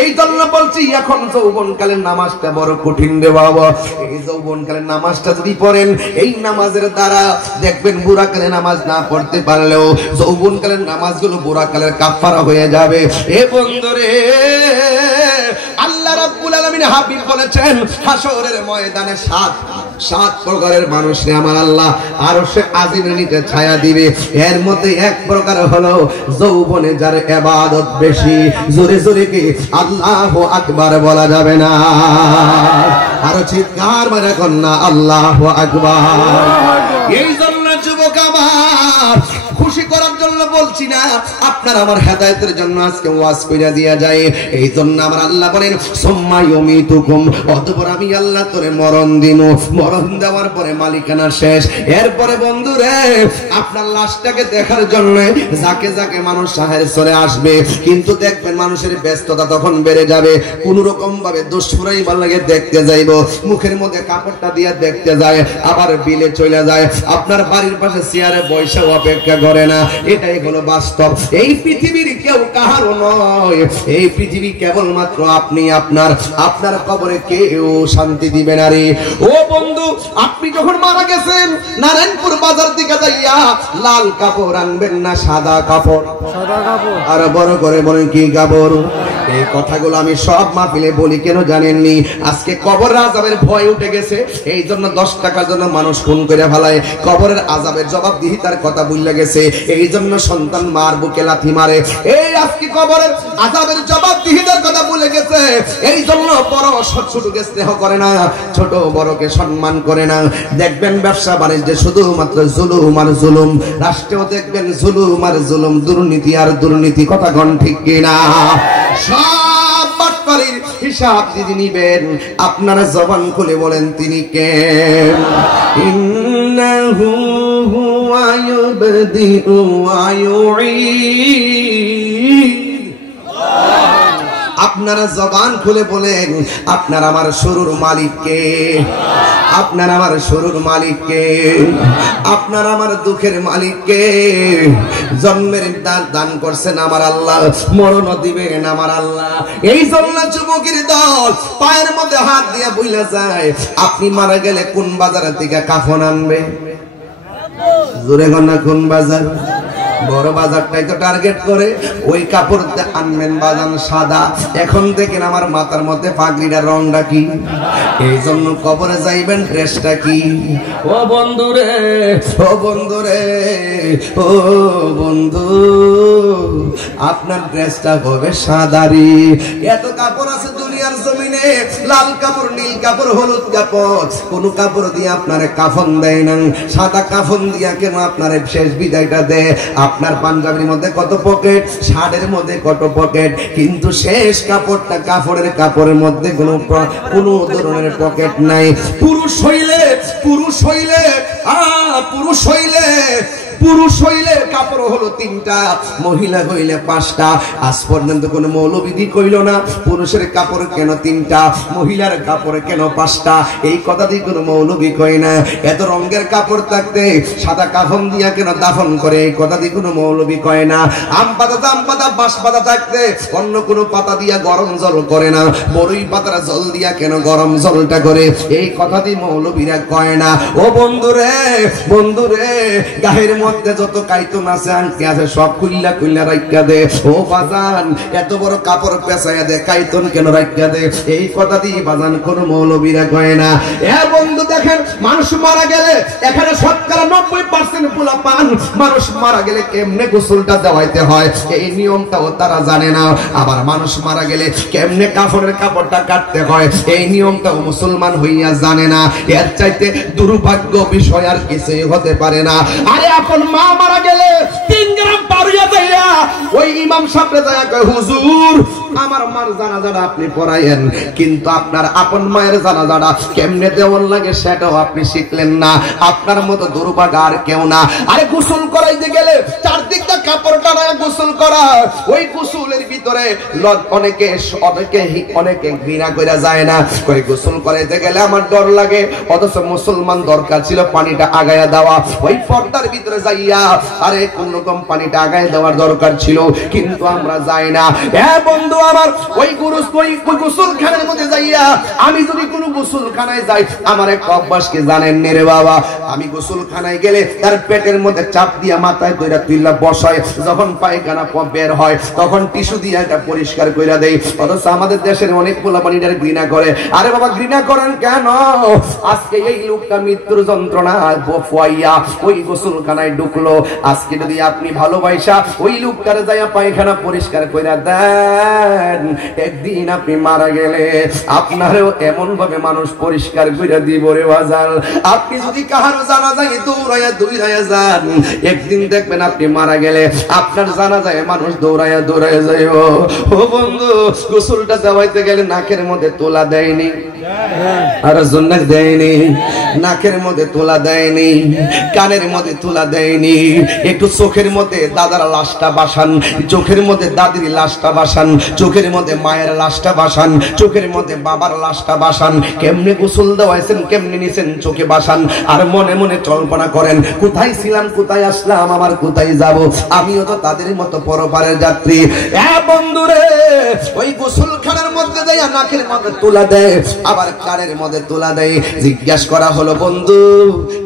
এই জন্য বলছি এখন যৌবনকালের নামাজটা বড় কঠিন রে বাবা। এই যৌবনকালের নামাজটা যদি পড়েন, এই নামাজের দ্বারা দেখবেন বুড়াকালে নামাজ না পড়তে পারলেও যৌবনকালের নামাজগুলো বুড়াকালের কাফারা হয়ে যাবে। এ বন্ধুরে, আল্লাহ রাব্বুল আলামিন হাবিব বলেছেন হাশরের ময়দানে সাত প্রকারের মানুষকে আমার আল্লাহ আরশে আজিমের নিচে ছায়া দিবে। এর মধ্যে এক প্রকার হলো যৌবনে যার ইবাদত বেশি। জোরে জোরে কি আল্লাহু আকবার বলা যাবে না? আরো চিৎকার মেরে কন্যা আল্লাহু আকবার। এই জন্য যুবক আমার, খুশি করার জন্য বলছি না, আপনার আমার হেদায়েতের জন্য আজকে ওয়াজ কইরা দিয়া যায়। এই জন্য আমার আল্লাহ বলেন সুম্মা ইউমিতুকুম, অতঃপর আমি আল্লাহ তোরে মরণ দিমু। মরণ দেওয়ার পরে মালিকানা শেষ। এরপরে বন্ধুরে, আপনার লাশটাকে দেখার জন্য যাকে যাকে মানুষ শহরে চলে আসবে, কিন্তু দেখবেন মানুষের ব্যস্ততা তখন বেড়ে যাবে। কোন রকম ভাবে দুষ্ফুরাই ভাল লাগে দেখতে যাইব, মুখের মধ্যে কাপড়টা দিয়ে দেখতে যায়, আবার বিলে চলে যায়, আপনার বাড়ির পাশে চেয়ারে বসে অপেক্ষা করে না। এটাই হলো বাস্তব। এই পৃথিবীর কেউ কাহারও নয়, এই পৃথিবী কেবলমাত্র আপনি। আপনার কবরে কেউ শান্তি দিবে না রে। ও বন্ধু, আপনি যখন মারা গেছেন, নারায়ণপুর বাজার দিকে যাইয়া লাল কাপড় আনবেন না সাদা কাপড়? আর বড় করে বলেন কি কাপড়? এই কথাগুলো আমি সব মাহফিলে বলি, কেন জানেননি? আজকে কবর আযাবের ভয় উঠে গেছে, এই জন্য 10 টাকার জন্য মানুষ খুন করে ফেলায়। কবরের আযাবের জবাবদিহিতার কথা ভুলে গেছে, এই জন্য সন্তান মার বুকে লাথি মারে। এই আজকে কবরের আযাবের জবাবদিহিতার কথা ভুলে গেছে, এই জন্য বড় ছোটকে স্নেহ করে না, ছোট বড়কে সম্মান করে না। দেখবেন ব্যবসা বাণিজ্যে শুধুমাত্র জুলুম আর জুলুম, রাষ্ট্রেও দেখবেন জুলুম আর জুলুম, দুর্নীতি আর দুর্নীতি। কথা কোন ঠিক কিনা? সব বাটপারির হিসাব যদি নিবেন, আপনারা জবান খুলে বলেন তিনি কে? ইন্নাহু হুয়া ইউবদিউ ওয়া ইউঈদ। আপনারা জবান খুলে বলেন আপনার আমার শুরুর মালিক কে? আপনার আমার শুরুর মালিক কে? আপনার আমার দুঃখের মালিক কে? জন্মের দান করছেন আমার আল্লাহ, মরণ দিবেন আমার আল্লাহ। এই জন্য যুবকের দল পায়ের মধ্যে হাত দিয়ে বইলা যায়, আপনি মারা গেলে কোন বাজার থেকে কাফন আনবে? জোরে গন্না কোন বাজার? বড় বাজারটাই তো টার্গেট করে, ওই কাপড় আনবেন বাজান সাদা। এখন দেখেন আমার মাথার মধ্যে পাগড়িটার রংটা কি? এই জন্য কবরে যাইবেন ড্রেসটা কি? ও বন্ধুরে, ও বন্ধুরে, ও বন্ধু, আপনার ড্রেসটা হবে সাদারি। এত কাপড় আছে দুনিয়ার জমিনে, লাল কাপড়, নীল কাপড়, হলুদ কাপড়, কোন কাপড় দিয়ে আপনার কাফন দেয় না। সাদা কাফন দিয়া কেন আপনার শেষ বিদায়টা দেয়? আপনার পাঞ্জাবির মধ্যে কত পকেট, শার্টের মধ্যে কত পকেট, কিন্তু শেষ কাপড়টা কাপড়ের মধ্যে কোনো ধরনের পকেট নাই। পুরুষ হইলে কাপড় হলো 3টা, মহিলা হইলে 5টা। আজ পর্যন্ত কোন মৌলবিধি কইল না পুরুষের কাপড় কেন 3টা, মহিলার কাপড় কেন 5টা। এই কথা দিয়ে কোন মৌলবি কই না। এত রঙের কাপড় থাকতে সাদা কাফন দিয়া কেন দাফন করে, এই কথা দিয়ে কোন মৌলবি কয় না। আম পাতা বাঁশ পাতা থাকতে অন্য কোন পাতা দিয়া গরম জল করে না, বড়ই পাতার জল দিয়া কেন গরম জলটা করে, এই কথা দিয়ে মৌলবিরা কয় না। ও বন্ধুরে, গায়ের মধ্যে যত কাইতন আছে, আংটি আছে, সব কুইল্লা রাইখা দে। ও বাজান, এত বড় কাপড় পেঁচাইয়া দে, কাইতন কেন রাইখা দে, এই কথা দিয়ে বাজান কোন মৌলবীরা কয় না। বন্ধু দেখেন, মানুষ মারা গেলে এখানে 90% পোলা পান মানুষ মারা গেলে কেমনে গোসলটা দেওয়াইতে হয় এই নিয়মটাও তারা জানে না। আবার মানুষ মারা গেলে কেমনে কাফনের কাপড়টা কাটতে হয় এই নিয়মটাও মুসলমান হইয়া জানে না। এর চাইতে দুর্ভাগ্য বিষয় আর কিছুই হতে পারে না। আরে আপন মা মারা গেলে 3 গ্রাম পারিয়া যাইয়া ওই ইমাম সাহেবরে যায় কয়, হুজুর আমার মার জানাজাটা আপনি পড়াইয়েন, কিন্তু আপনার আপন মায়ের জানাজাটা কেমনে দেওয়ার লাগে সেটাও আপনি শিখলেন না। আপনার মতো দুর্ভাগ্য আর কেউ না। আরে গোসল করাইতে গেলে চারদিকটা কাপড় টানায় গোসল করা, ওই গোসলের ভিতরে অনেকে ঘৃণা কইরা যায় না, কই গোসল করাইতে গেলে আমার ডর লাগে, অথচ মুসলমান দরকার ছিল পানিটা আগায়া দেওয়া, ওই পর্দার ভিতরে যাইয়া আরে কোন রকম পানিটা আগায় দেওয়ার দরকার ছিল, কিন্তু আমরা যাই না। হ্যাঁ বন্ধু আমার, ওই গোসলখানার মধ্যে যাইয়া আমি যদি কোনো গোসলখানায় যাই, আমার এক অভ্যাস কি জানেন রে বাবা, আমি গোসলখানায় গেলে তার পেটের মধ্যে চাপ দিয়া মাথায় কইরা তুইলা বসায়, যখন পায়খানা বের হয় তখন টিস্যু দিয়ে এটা পরিষ্কার কইরা দেই। অথচ আমাদের দেশের অনেক পোলা পানিটার ঘৃণা করে। আরে বাবা ঘৃণা করেন কেন? আজকে এই লোকটা মৃত্যুর যন্ত্রণা ফুয়াইয়া ওই গোসলখানায় ঢুকলো, আজকে যদি আপনি ভালোবাসা ওই লোকটারে যাইয়া পায়খানা পরিষ্কার কইরা দেন, একদিন আপনি মারা গেলে আপনারও এমন ভাবে মানুষ পরিষ্কার কইরা দিব রে বাজার। আপনি যদি কাহারও জানাজায় দৌড়াইয়া যান, একদিন দেখবেন আপনি মারা গেলে আপনার জানাজায় মানুষ দৌড়াইয়া যাইব। ও বন্ধু, গোসলটা দেওয়াইতে গেলে নাকের মধ্যে তোলা দেয়নি, আর জন্নাক দেয়নি, নাকের মধ্যে তোলা দেয়নি, কানের মধ্যে তোলা দেয়নি, একটু চোখের মধ্যে দাদার লাশটা বাসান, চোখের মধ্যে দাদির লাশটা বাসান, চোখের মধ্যে মায়ের লাশটা বাসান, চোখের মধ্যে বাবার লাশটা বাসান। কেমনে গোসল দেওয়াইছেন, কেমনে নিছেন চোখে বাসান, আর মনে মনে কল্পনা করেন কোথায় ছিলাম, কোথায় আসলাম, আমার কোথায় যাব, আমিও তো তাদের মতো পরপারের যাত্রী। বন্ধুরে, ওই গোসলখানার মধ্যে দেয় নাকের মধ্যে তোলা দেয়, আবার কানের মধ্যে তোলা দেয়। জিজ্ঞাসা করা হলো, বন্ধু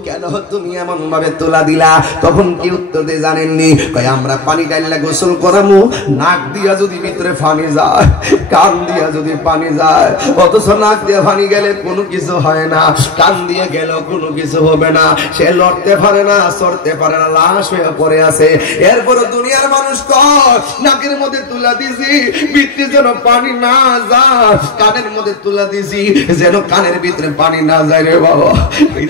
কেন তুমি এমন ভাবে তোলা দিলা? তখন কি উত্তর দিয়ে জানেননি? কয় আমরা পানি ডাইলা গোসল করামু, নাক দিয়া যদি ভিতরে পানি যায়, কান দিয়া যদি পানি যায়, অথচ নাক দিয়ে পানি গেলে কোনো কিছু হয় না, কান দিয়ে গেল কোনো কিছু হবে না, সে লড়তে পারে না, চড়তে পারে না, লাশ হয়ে পড়ে আছে। এরপর দুনিয়ার মানুষ কয় নাকের মধ্যে তুলা দিছি ভিতরে যেন পানি না যায়, কানের মধ্যে তুলা দিছি যেন কানের ভিতরে পানি না যায় রে বাবা।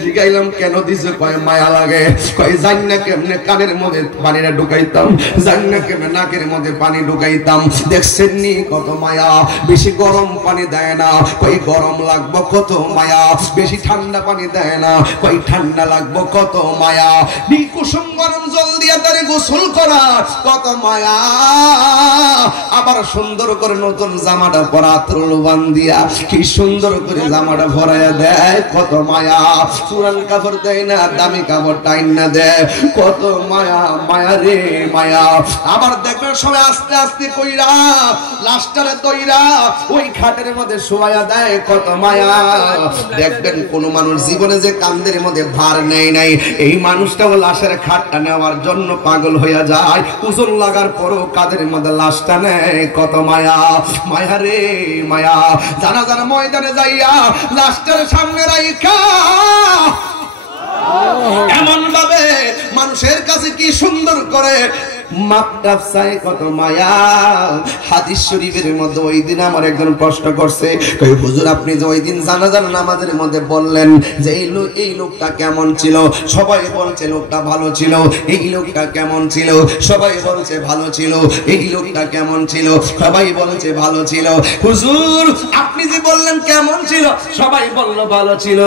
জিগাইলাম কেন দিছে? কয় মায়া লাগে। কয় জানি না কেমনে কানের মধ্যে পানিটা ঢুকাইতাম, জানি না কেমনে নাকের মধ্যে পানি ঢুকাইতাম। দেখছেন নি কত মায়া, বেশি গরম পানি দেয় না, কই গরম লাগবো কত মায়া, বেশি ঠান্ডা পানি দেয় না, কই ঠান্ডা লাগবো কত মায়া, কুসুম গরম জল দিয়া তারে গোসল করা কত মায়া, আবার সুন্দর করে নতুন জামাটা পরা তরলবান দিয়া কি সুন্দর করে জামাটা ভরাইয়া দেয় কত মায়া, পুরান কাপড় দেয় না, দামি কাপড় টাইন না দেয়, কত মায়া, মায়া রে মায়া। আবার দেখবেন সবাই আস্তে আস্তে কইরা লাশটারে দইরা ওই খাটের মধ্যে শোয়া দেয়, কত মায়া। দেখবেন কোন মানুষ জীবনে যে কান্দের মধ্যে ভার নেই নাই, এই মানুষটাও লাশের খাটটা নেওয়ার জন্য পাগল হইয়া যায়, ওজন লাগার পরও কাদের মধ্যে লাশটা নেয়, কত মায়া, মায়া রে মায়া। জানাজার ময়দানে যাইয়া লাশটার সামনে রাইখা এমন ভাবে মানুষের কাছে কি সুন্দর করে মাপটাপ চাই, কত মায়া। হাদিস শরীফের মধ্যে ওই দিন আমার একজন প্রশ্ন করছে, কই হুজুর আপনি যে ওই দিন জানাজার নামাজের মধ্যে বললেন যে এই লোকটা কেমন ছিল, সবাই বলছে লোকটা ভালো ছিল, এই লোকটা কেমন ছিল, সবাই বলছে ভালো ছিল, এই লোকটা কেমন ছিল, সবাই বলছে ভালো ছিল। হুজুর আপনি যে বললেন কেমন ছিল, সবাই বললো ভালো ছিল,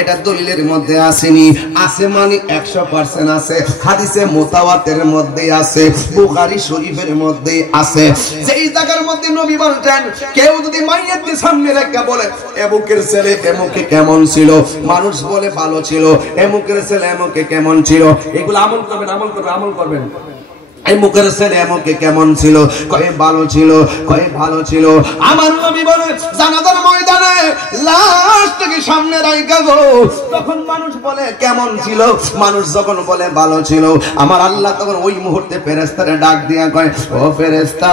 এটা দলিলের মধ্যে আসেনি? আছে মানে 100% আছে, হাদিসে মুতাওয়াতির মধ্যে আছে, বুখারী শরীফের মধ্যে আছে। যেই জায়গার মধ্যে নবী বলতেন কেউ যদি মাইয়াতকে সামনে রেখে বলে এমুকের ছেলে এমুকে কেমন ছিল, মানুষ বলে ভালো ছিল, এমুকের ছেলে এমুকে কেমন ছিল, এগুলো আমল করবেন, আমল করবেন, আমল করবেন। এই মুখের ছেলে এমনকি কেমন ছিল, কয়ে ভালো ছিল, কয়ে ভালো ছিল। আমার নবী বলে জানাজার ময়দানে লাশটাকে সামনে রাইখা গো, তখন মানুষ বলে কেমন ছিল, মানুষ যখন বলে ভালো ছিল, আমার আল্লাহ তখন ওই মুহূর্তে ফেরেশতারে ডাক দিয়া কয়, ও ফেরেশতা,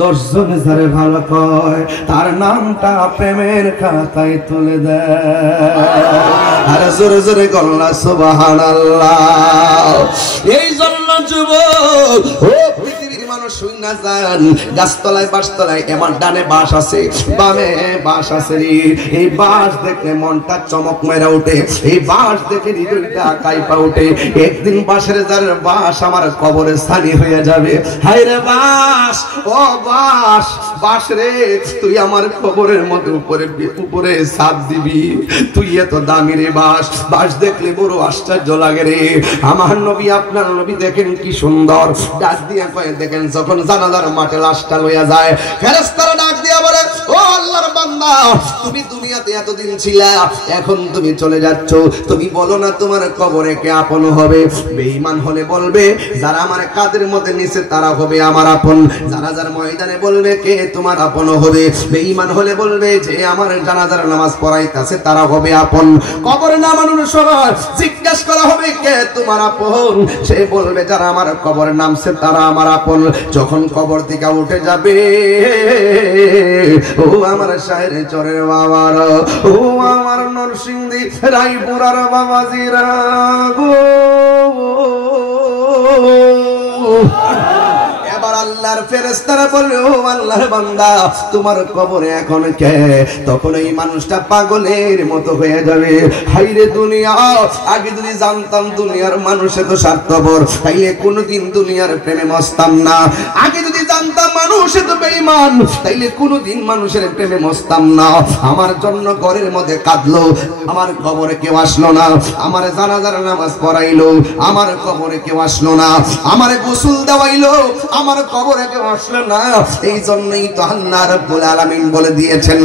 10 জন যারে ভালো কয় তার নামটা প্রেমের খাতায় তুলে দেয়। আর জোরে জোরে গল্লা সুবহানাল্লাহ। এই জন্য যুবক ও পৃথিবীর মানুষ শুইনা যান, গাছতলায় বাঁশতলায় এমন ডানে বাঁশ আছে, বামে বাঁশ আছে, এই বাঁশ দেখলে মনটা চমক মেরে ওঠে, এই বাঁশ দেখে হৃদয়টা কাঁপা ওঠে। একদিন বাঁশের যার বাঁশ আমার কবরে স্থানী হয়ে যাবে। হায় রে বাঁশ, ও বাঁশ, বাঁশ রে, তুই আমার কবরের মধ্যে উপরে ছাদ দিবি, তুই এত দামি রে বাঁশ, বাঁশ দেখলে বড় আশ্চর্য লাগে রে। আমার নবী আপনার নবী দেখেন কি সুন্দর, ডাক দিয়া কয়ে দেখেন যখন জানাজার মাঠে লাশটা লইয়া যায়, ফেরেশতারা ডাক দিয়া বলে, ও আল্লাহর বান্দা, তুমি দুনিয়াতে এতদিন ছিলা, এখন তুমি চলে যাচ্ছ, তুমি বলো না তোমার কবরে কে আপন হবে? বেঈমান হলে বলবে যারা আমার কাদের মধ্যে নিচে তারা হবে আমার আপন, জানাজার ময়দানে বলবে কে তোমার আপন হবে? বেঈমান হলে বলবে যে আমার জানাজার নামাজ পড়াইতাছে তারা হবে আপন। কবরে নামানোর সময় জিজ্ঞাসা করা হবে কে তোমার আপন? সে বলবে যারা আমার কবরে নামছে তারা আমার আপন। যখন কবর থেকে উঠে যাবে, ও আমার শাহের চরের বাবার, ও আমার নরসিংদী রায়পুরার বাবাজিরা গো, এবার আল্লাহর ফেরেশতারা বলে, ও আল্লাহর বান্দা, তোমার কবরে এখন কে? তখন এই মানুষটা পাগলের মতো হয়ে যাবে। হাইরে দুনিয়া, আগে যদি জানতাম দুনিয়ার মানুষ এত স্বার্থপর, তাইলে কোনোদিন দুনিয়ার প্রেমে মস্তাম না। আগে যদি জানতাম মানুষ এত বেঈমান, তাইলে কোনোদিন মানুষের প্রেমে মস্তাম না। আমার জন্য ঘরের মধ্যে কাঁদলো, আমার কবরে কেউ আসলো না। আমার জানাজার নামাজ পড়াইলো, আমার কবরে কেউ আসলো না। আমার গোসল দেওয়াইলো, আমার কবরে কেউ আসলো না। এই জন্যই তো আল্লাহ রাব্বুল আলামিন বলে দিয়েছেন,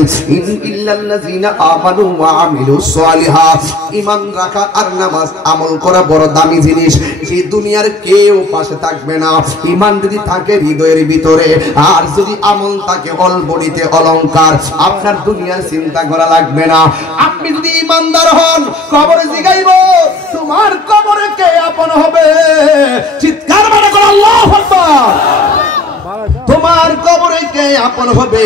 ইল্লাল্লাযিনা আমানু ওয়া আমিলুস সালিহাত, ঈমান রাখা আর নামাজ আমল করা বড় দামি জিনিস। এই দুনিয়ার কেউ পাশে থাকবে না, ঈমান যদি থাকে হৃদয়ের ভিতরে, আর যদি আমল থাকে অলবডিতে অলংকার, আপনার দুনিয়ার চিন্তা করা লাগবে না। আপনি যদি ঈমানদার হন, কবরে জিগাইব তোমার কবরে কে আপন হবে? চিৎকার করে বলো আল্লাহু আকবার। তোমার কবরে কে আপন হবে?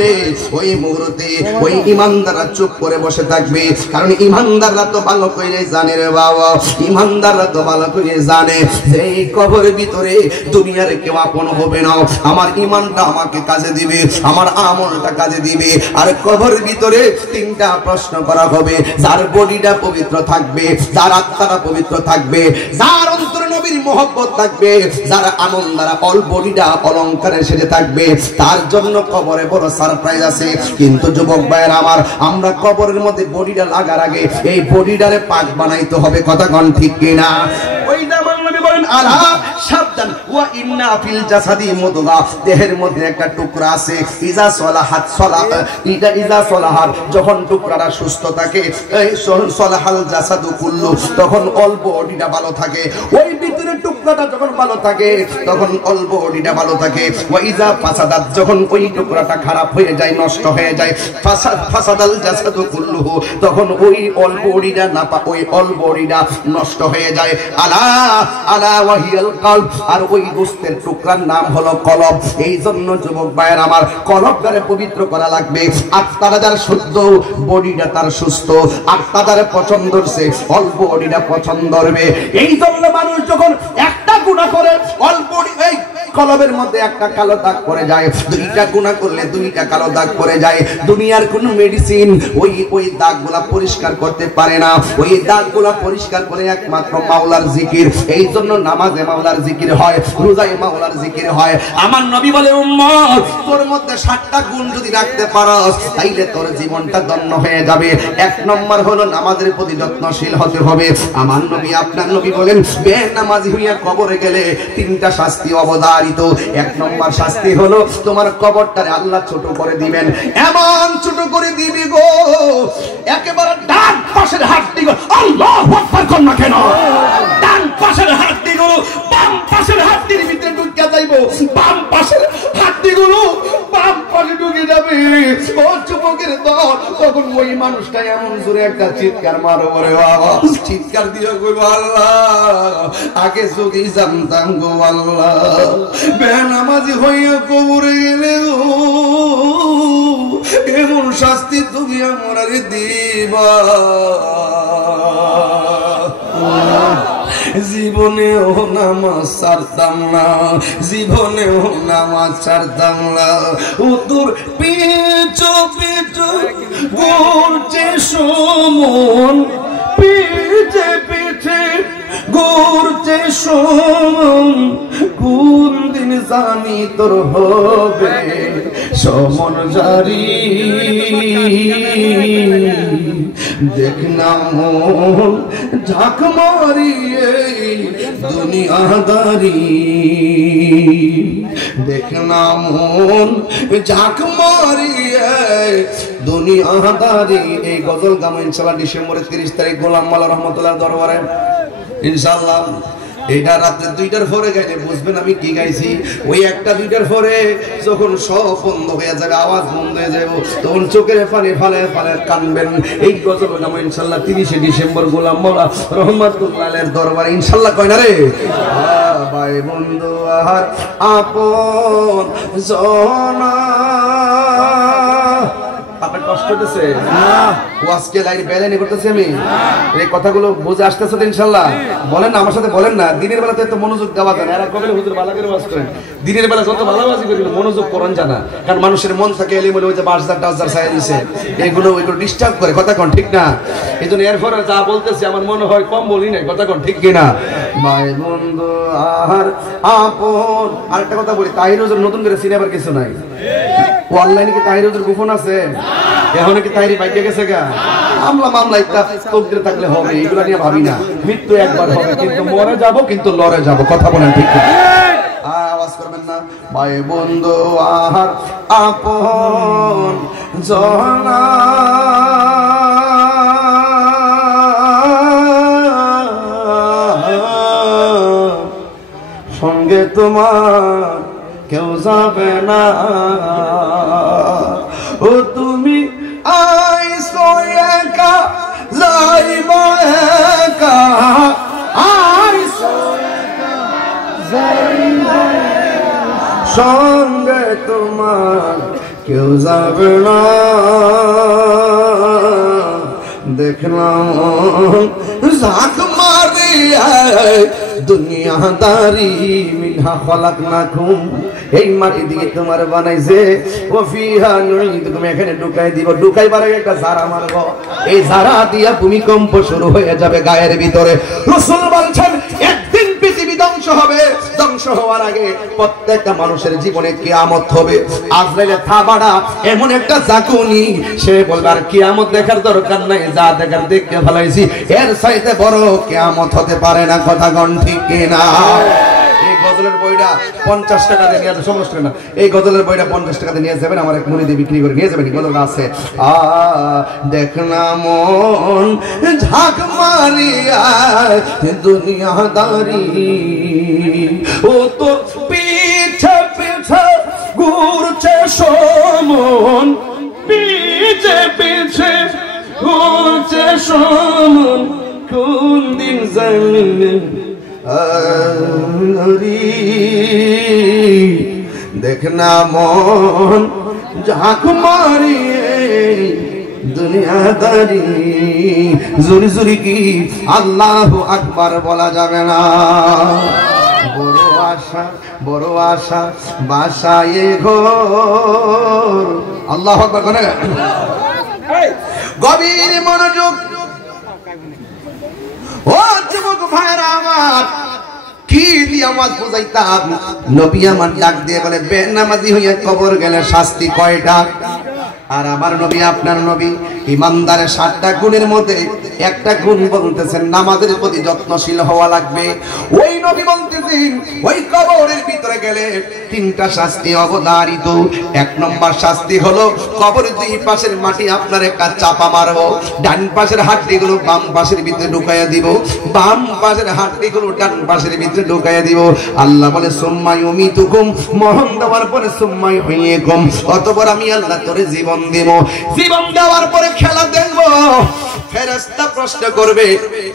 ওই মুহূর্তে ওই ঈমানদাররা চুপ করে বসে থাকবে, কারণ ঈমানদাররা তো ভালো করে জানে রে বাবা, ঈমানদাররা তো ভালো করে জানে যে এই কবরের ভিতরে দুনিয়ার কেউ আপন হবে না। আমার ঈমানটা আমাকে কাজে দিবে, আমার আমলটা কাজে দিবে। আর কবরের ভিতরে 3টা প্রশ্ন করা হবে, যার বডিটা পবিত্র থাকবে, যার আত্মাটা পবিত্র থাকবে, যার অন্তরে নবীর মহব্বত থাকবে, যার আমল দ্বারা অল বডিটা অলংকারে সেজে থাকবে, তার জন্য কবরে বড় সারপ্রাইজ আছে। কিন্তু যুবক ভাইয়েরা আমার, আমরা কবরের মধ্যে বডিটা লাগার আগে এই বডিটারে পাক বানাইতে হবে। কথা কোন ঠিক কিনা? ওই আমার নবী বলেন, আলা সাবধান, ওয়া ইন্না ফিল জাসাদি মুদগা, দেহের মধ্যে একটা টুকরা আছে, ইজা সলাহাত সলাহ, ইজা সলাহাত, যখন টুকরাটা সুস্থ থাকে, এই সলাহাল জাসাদু কুল্লু, তখন অল বডিটা ভালো থাকে। ওই ভিতরের টুকরাটা যখন ভালো থাকে, তখন অল বডিটা ভালো থাকে। ওয়া ইজা ফাসাদাত, যখন ওই টুকরাটা খারাপ হয়ে যায়, নষ্ট হয়ে যায়, ফাসাদাল জাসাদু কুল্লুহু, তখন ওই অল বডিটা না পা, ওই অল বডিটা নষ্ট হয়ে যায়। আলা আলা ওয়াহিয়াল কলব, আর ওই গোশতের টুকরার নাম হলো কলব। এই জন্য যুবক ভাইয়ের আমার, কলবটারে পবিত্র করা লাগবে। আত্মাটা যার শুদ্ধ, বডিটা তার সুস্থ। আত্মাটারে পছন্দ করছে, অল বডিটা পছন্দ করবে। এই জন্য মানুষ যখন একটা গুনাহ করে, অল বডি এই কলবের মধ্যে একটা কালো দাগ পড়ে যায়, 2টা গুনাহ করলে 2টা কালো দাগ পড়ে যায়। দুনিয়ার কোন মেডিসিন ওই দাগগুলা পরিষ্কার করতে পারে না। ওই দাগগুলা পরিষ্কার করে একমাত্র মাওলার জিকির। এই জন্য নামাজে মাওলার জিকির হয়, রোজায় মাওলার জিকির হয়। আমার নবী বলে, উম্মত, তোর মধ্যে 7টা গুণ যদি রাখতে পারস, তাইলে তোর জীবনটা ধন্য হয়ে যাবে। 1 নম্বর হলো নামাজের প্রতি যত্নশীল হতে হবে। আমার নবী আপনার নবী বলেন, বেনামাজি হইয়া কবরে গেলে 3টা শাস্তি অবধারিত। 1 নম্বর শাস্তি হলো তোমার কবরটারে আল্লাহ ছোট করে দিবেন। এমন ছোট করে দিবি গো, একেবারে ডান পাশের হাতটি আল্লাহু আকবার কোন না কেন, ডান পাশের হাতটি বাম পাশের হাতটি মানুষটা এমন জোরে একটা চিৎকার মারো বলে বাবা, চিৎকার দিয়ে কইব আল্লাহ আগে যদি জানতাম গো আল্লাহ বেনামাজি হইয়া কবরে গেলে এমন শাস্তি তুমি আমার দিবা, জীবনেও নামাজ ছাড়তাম না, জীবনেও নামাজ ছাড়তাম না। ও তোর পিছু পিছু ঘুরছে সমন, পিছে পিছে ঘুরছে সমন, কোন দিন জানি তোর হবে সমন জারি। দেখ না মন ঝাঁক মারিয়ে দুনিয়াদারি, দেখ না মন ঝাঁক মারিয়ে দুনিয়াদারি। এই গজল গামো ইনশাআল্লাহ ডিসেম্বরের 30 তারিখ গোলাম মাওলা রহমতুল্লাহ দরবারে ইনশাআল্লাহ। এটা রাতে 2টার পরে গাইলে বুঝবেন আমি কি গাইছি। ওই 1টা-2টার পরে যখন সব বন্ধ হয়ে যাবে, আওয়াজ বন্ধ হয়ে যাবে, তখন চোখের পানি ফালে ফালে কানবেন। এই গজল গামো ইনশাআল্লাহ 30শে ডিসেম্বর গোলাম মাওলা রহমতুল্লাহের দরবারে ইনশাআল্লাহ। কয় না রে ভাই বন্ধু আর আপন জনা। আপনার কষ্ট হতেছে আজকে লাইন বেলাইনি করতেছি আমি, এই কথাগুলো বুঝে আসতেছে তো ইনশাআল্লাহ? বলেন না আমার সাথে, বলেন না। দিনের বেলাতে এত মনোযোগ দেওয়া যায় না, এরা কবে হুজুর ভালো করে ওয়াজ করেন। দিনের বেলা যত ভালোবাসি করি মনোযোগ করেন জানা, কারণ মানুষের মন থাকে এলে বলে ওই যে 5,000 সাইড দিছে, এগুলো ডিস্টার্ব করে। কথা কোন ঠিক না? এই জন্য এরপরে যা বলতেছি আমার মনে হয় কম বলি নাই। কথা কোন ঠিক কিনা? ভাই বন্ধু আর আপন। আরেকটা কথা বলি, তাহির হুজুর নতুন করে সিনেমার কিছু নাই। অনলাইনে কি তাহির হুজুর গোপন আছে? এখন কি তাহিরি বাইকে গেছে গা? মামলা একটা তকদিরে থাকলে হবে, এগুলো নিয়ে ভাবি না। মৃত্যু একবার হবে, কিন্তু মরে যাব, কিন্তু লড়ে যাব। কথা বলেন ঠিক না? আওয়াজ করবেন না। ভাই বন্ধু আর আপন জনা, সঙ্গে তোমার কেউ যাবে না। ও তুমি আইসো একা যাইবা একা, আইসো একা যাইবা, সঙ্গে তোমার কেউ যাবে না। দেখলাম ঝাঁক মারিয়া দুনিয়াদারি, মিনহা খলাকনাকুম, এই মাটি দিয়ে তোমার বানাইছে, ও ফিহা নুইদুকুম, এখানে ঢুকাই দিব। ঢুকাইবার আগে একটা ঝাড়া মারব, এই ঝাড়া দিয়া ভূমিকম্প শুরু হয়ে যাবে গায়ের ভিতরে। রাসূল বলছেন একদিন পৃথিবী ধ্বংস হবে, ধ্বংস হওয়ার আগে প্রত্যেকটা মানুষের জীবনে কিয়ামত হবে। আজরাইলের থাবাড়া এমন একটা জাকুনি, সে বলবে আর কিয়ামত দেখার দরকার নাই, যা দেখার দেখতে ফেলাইছি, এর চাইতে বড় কিয়ামত হতে পারে না। কথা কোন ঠিক কিনা? এই গজলের বইটা 50 টাকা দিয়ে নিয়ে সমস্যা না, এই গজলের বইটা 50 টাকা দিয়ে নিয়ে যাবেন, আমার এক মুনি দিয়ে বিক্রি করে নিয়ে যাবেন। গজল আছে দেখ না মন ঝাঁক মারিয়া দুনিয়াদারি, ও তো পিছে পিছে ঘুরছে সমন, পিছে পিছে ঘুরছে সমন, কোন দিন জানি দেখ না মন ঝাঁক মারিয়ে দুনিয়াদারি। জোরে জোরে কি আল্লাহু আকবার বলা যাবে না? বড় আশা বাসায় ঘর। আল্লাহু আকবার করে গভীর মনোযোগ। ও যুবক ভাইরা আমার, কি দিয়ে আওয়াজ বুঝাইতাম? নবী আমার ডাক দিয়ে বলে বেনামাজি হইয়া কবর গেলে শাস্তি কয়টা? আর আমার নবী আপনার নবী ইমানদারের 7টা গুণের মধ্যে একটা গুণ বলতেছেন নামাজের প্রতি যত্নশীল হওয়া লাগবে। ওই নবী বলতেছেন ওই কবরের ভিতরে গেলে 3টা শাস্তি অবধারিত। 1 নম্বর শাস্তি হলো কবরের 2 পাশের মাটি আপনার একটা চাপা মারবো, ডান পাশের হাড্ডিগুলো বাম পাশের ভিতরে ঢুকাইয়া দিব, বাম পাশের হাড্ডিগুলো ডান পাশের ভিতরে ঢুকাইয়া দিব। আল্লাহ বলে সুম্মা ইউমিতুকুম, মরণ দেওয়ার পরে সুম্মা ইউহয়িকুম, অতঃপর আমি আল্লাহ তোরে জীবন দিব, জীবন দেওয়ার পরে খেলা দেখবো। ফেরেশতা প্রশ্ন করবে,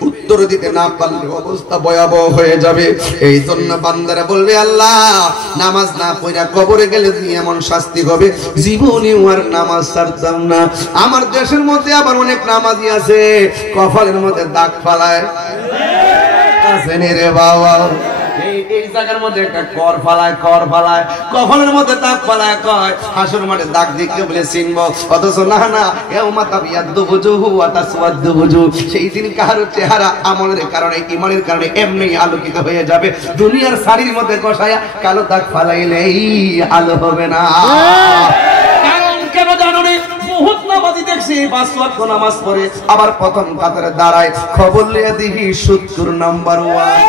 উত্তর দিতে না পারলে অবস্থা ভয়াবহ হয়ে যাবে। এই জন্য বান্দারা বলবে, আল্লাহ নামাজ না পড়া কবরে গেলে এমন শাস্তি হবে, জীবনে আর নামাজ ছাড়তাম না। আমার দেশের মধ্যে আবার অনেক নামাজি আছে, কপালের মধ্যে দাগ ফালায় আছেন রে বাবা। এই জায়গার মধ্যে একটা কর ফালায় কপালের মধ্যে দাগ ফালায়, কয় হাসর মাঠে দাগ দেখতে বলে চিনবো, অথচ না এও মাতা বিয়াদ্দু বুজুহু ওয়া তাসওয়াদ্দু বুজু। সেই দিন কারো চেহারা আমলের কারণে, ঈমানের কারণে এমনি আলোকিত হয়ে যাবে। দুনিয়ার শাড়ির মধ্যে কষায়া কালো দাগ ফালাইলেই আলো হবে না। কারণ কেন জানো রে, বহুত নামাজি দেখছি 5 ওয়াক্ত নামাজ পড়ে, আবার প্রথম কাতারে দাঁড়ায়, খবর লিয়া দেখি 70 নাম্বার 1।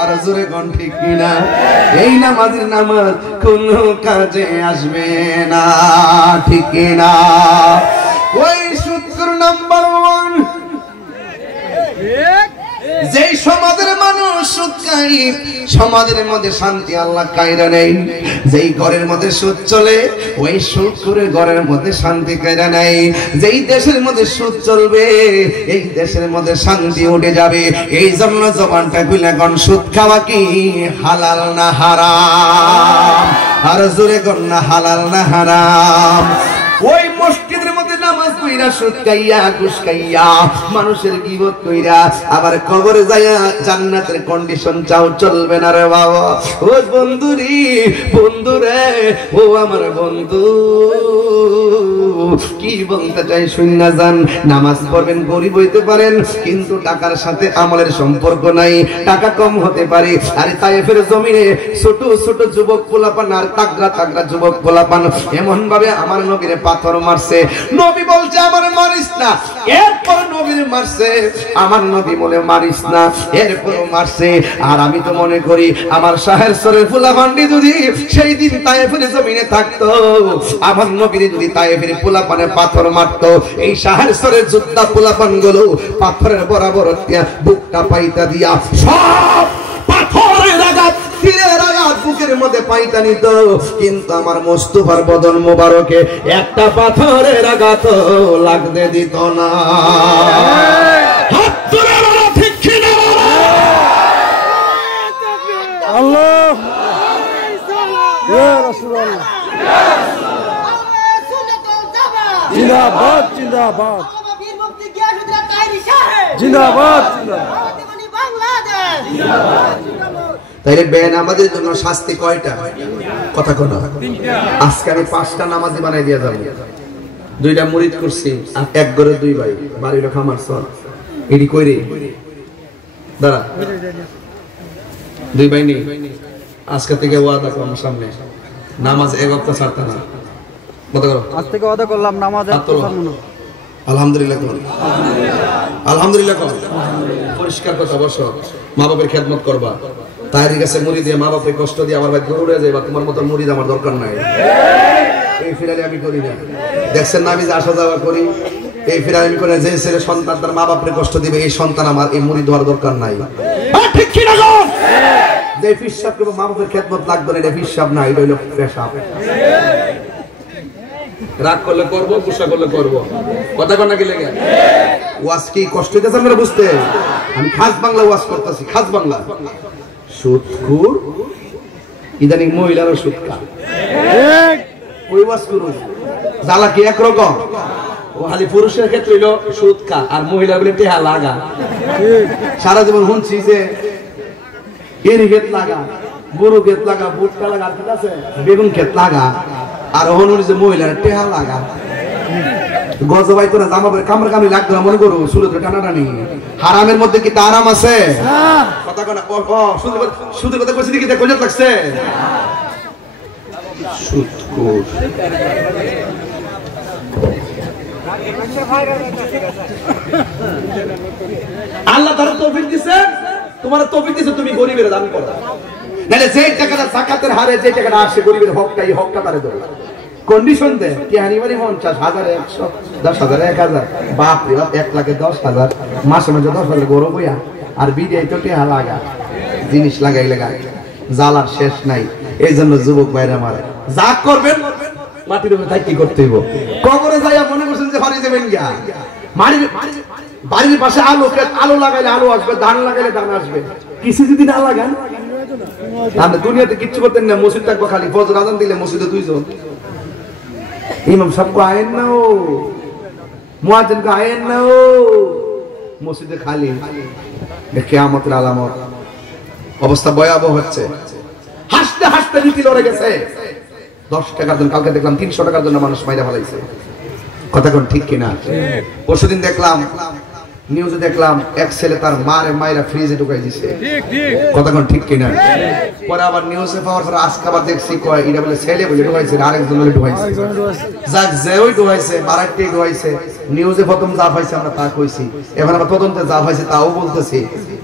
আর জোরে কোন ঠিক কিনা? এই নামাজের নামাজ কোন কাজে আসবে না, ঠিক কিনা? ওই 70 নাম্বার 1 যেই সমাজের মানুষ সুদ খায়, সমাজের মধ্যে শান্তি আল্লাহ কায়রা নেই। যেই ঘরের মধ্যে সুদ চলে, ওই সুদ করে ঘরের মধ্যে শান্তি কায়রা নেই। যেই দেশের মধ্যে সুদ চলবে, এই দেশের মধ্যে শান্তি উঠে যাবে। এই জন্য জবানটা খুলে কোন সুদ খাওয়া কি হালাল না হারাম? আর জোরে কোন না হালাল না হারাম? ওই মসজিদের মধ্যে নামাজ পড়া সুদ খাইয়া ঘুষ খাইয়া মানুষের গীবত কইরা আবার কবরে যাইয়া জান্নাতের কন্ডিশন চাও, চলবে না রে বাবা। ও বন্ধুরে ও আমার বন্ধু, কি বলতে চাই শুননা যান। নামাজ পড়বেন, গরিব হইতে পারেন, কিন্তু টাকার সাথে আমলের সম্পর্ক নাই। টাকা কম হতে পারে। আরে তায়েফের জমিনে ছোট ছোট যুবক পোলাপান আর তাগড়া যুবক পোলাপান এমন ভাবে আমার নবীরে পাথর মারছে, নবী বলছে আমার মারিস না। এরপর নবীর মারছে, আমার নবী বলে মারিস না, এরপরও মারছে। আর আমি তো মনে করি আমার শাহের সরের ফুলাপান্ডি যদি সেই দিন তায়েফের জমিনে থাকতো, আমার নবীর যদি তায়েফের পোলাপানে পাথর মারতো, এই শাহের সরের যোদ্ধা পোলাপান গুলো পাথরের বরাবর বুকটা পাইতা দিয়া সব পাথরের আঘাত তীরের আঘাত বুকের মধ্যে পাইতা নিত। কিন্তু আমার মোস্তফার বদন মোবারকে একটা পাথরের আঘাত লাগতে দিত না। হাত তুলে বলো ঠিক কিনা? আল্লাহ ইয়া রাসূলুল্লাহ জিন্দাবাদ জিন্দাবাদ জিন্দাবাদ তাইলে বেনামাজের জন্য শাস্তি কয়টা? কথা কোন? আজকে আমি 5টা নামাজি বানাই দিয়া যাব। 2টা মুরিদ করছি, আর এক ঘরে 2 ভাই, বাড়ির লোক আমার সর এডি কইরে দাঁড়া 2 ভাই নেই। আজকে থেকে ওয়াদা করলাম সামনে নামাজ এক ওয়াক্ত ছাড়তে না। কত করো? আজ থেকে ওয়াদা করলাম নামাজ এক ওয়াক্ত ছাড়ব না। আলহামদুলিল্লাহ করো, আলহামদুলিল্লাহ করো। পরিষ্কার কথা, বসো। মা বাবার খেদমত করবা। তাইরি কাছে মুড়ি দিয়ে মা বাপকে কষ্ট দিয়ে আমার ভাই দৌড়ে যাইবা, তোমার মতো মুড়িদ আমার দরকার নাই। এই ফিরালে আমি করি না, দেখছেন না আমি যে আসা যাওয়া করি, এই ফিরালে আমি করি না। যে ছেলে সন্তান তার মা বাপরে কষ্ট দিবে, এই সন্তান আমার, এই মুড়ি দেওয়ার দরকার নাই। ঠিক কি না গো? যে ফিসাব করবো মা বাপের খেদমত লাগবে না, এটা ফিসাব না, এটা হইল পেশাব। রাগ করলে করবো, গুসা করলে করবো, কথা কর নাকি লেগে? ওয়াজ কি কষ্ট হইতেছে আপনারা বুঝতে? আমি খাস বাংলা ওয়াজ করতেছি, খাস বাংলা। সুদখোর ইদানিং মহিলারও সুদ খায়, ওই ওয়াজ করুন। জ্বালা কি একরকম? ও খালি পুরুষের ক্ষেত্রে হইল সুদ খা, আর মহিলা বলে টেহা লাগা। সারা জীবন শুনছি যে এর ক্ষেত লাগা, গরু ক্ষেত লাগা, ভুট্টা লাগা, ঠিক আছে, বেগুন ক্ষেত লাগা, আর হনুর যে মহিলার টেহা লাগা। গজবাই তোরা জামাবের কামড় কামড়ি লাগতো না, মনে করো সুরত টানাটানি। হারামের মধ্যে কি তা আরাম আছে? কথা কনা সুদের কথা কইছি কি দেখো লাগছে? সুদখোর আল্লাহ তার তৌফিক দিছে, তোমার তৌফিক দিছে, তুমি গরিবের দান করো। নাহলে যে টাকাটা যাকাতের হারে যে টাকাটা আসে গরিবের হকটা, এই হকটা তারে দাও। কন্ডিশন দে কি হানিবানি 50,000 100 10,000 1000 বাপ রে বাপ 1,10,000 মাসে মাসে 10,000 গরম হইয়া আর বিদেই তো টেহা লাগা, জিনিস লাগাই জ্বালার শেষ নাই। এই জন্য যুবক ভাইরা মারে যা করবেন মাটির উপরে তাই কি করতে হইব কবরে যাইয়া মনে করছেন যে বাড়ি যাবেন গিয়া বাড়ির পাশে আলো লাগাইলে আলো আসবে ধান লাগাইলে ধান আসবে কিছু যদি না লাগান আমরা দুনিয়াতে কিচ্ছু করতেন না মসজিদ থাকবো খালি ফজর আজান দিলে মসজিদে 2 জন ইমাম সাহেব কো আয়েন না ও মুয়াজ্জিন কো আয়েন না ও মসজিদে খালি কিয়ামতের আলামত অবস্থা ভয়াবহ হচ্ছে হাসতে হাসতে নীতি লড়ে গেছে 10 টাকার জন্য কালকে দেখলাম 300 টাকার জন্য মানুষ মাইরা ফেলাইছে কথা কোন ঠিক কিনা পরশুদিন দেখলাম নিউজে দেখলাম এক ছেলে তার মারে মাইরা ফ্রিজে ঢুকাই দিছে ঠিক ঠিক কথা কোন ঠিক কিনা পরে আবার নিউজে পাওয়ার পর আজকে আবার দেখছি কয় এটা বলে ছেলে বলে ঢুকাইছে আরেকজন বলে ঢুকাইছে যাক যে ওই ঢুকাইছে মারাইতে ঢুকাইছে নিউজে প্রথম যা পাইছে আমরা তা কইছি এখন আবার তদন্তে যা পাইছে তাও বলতেছি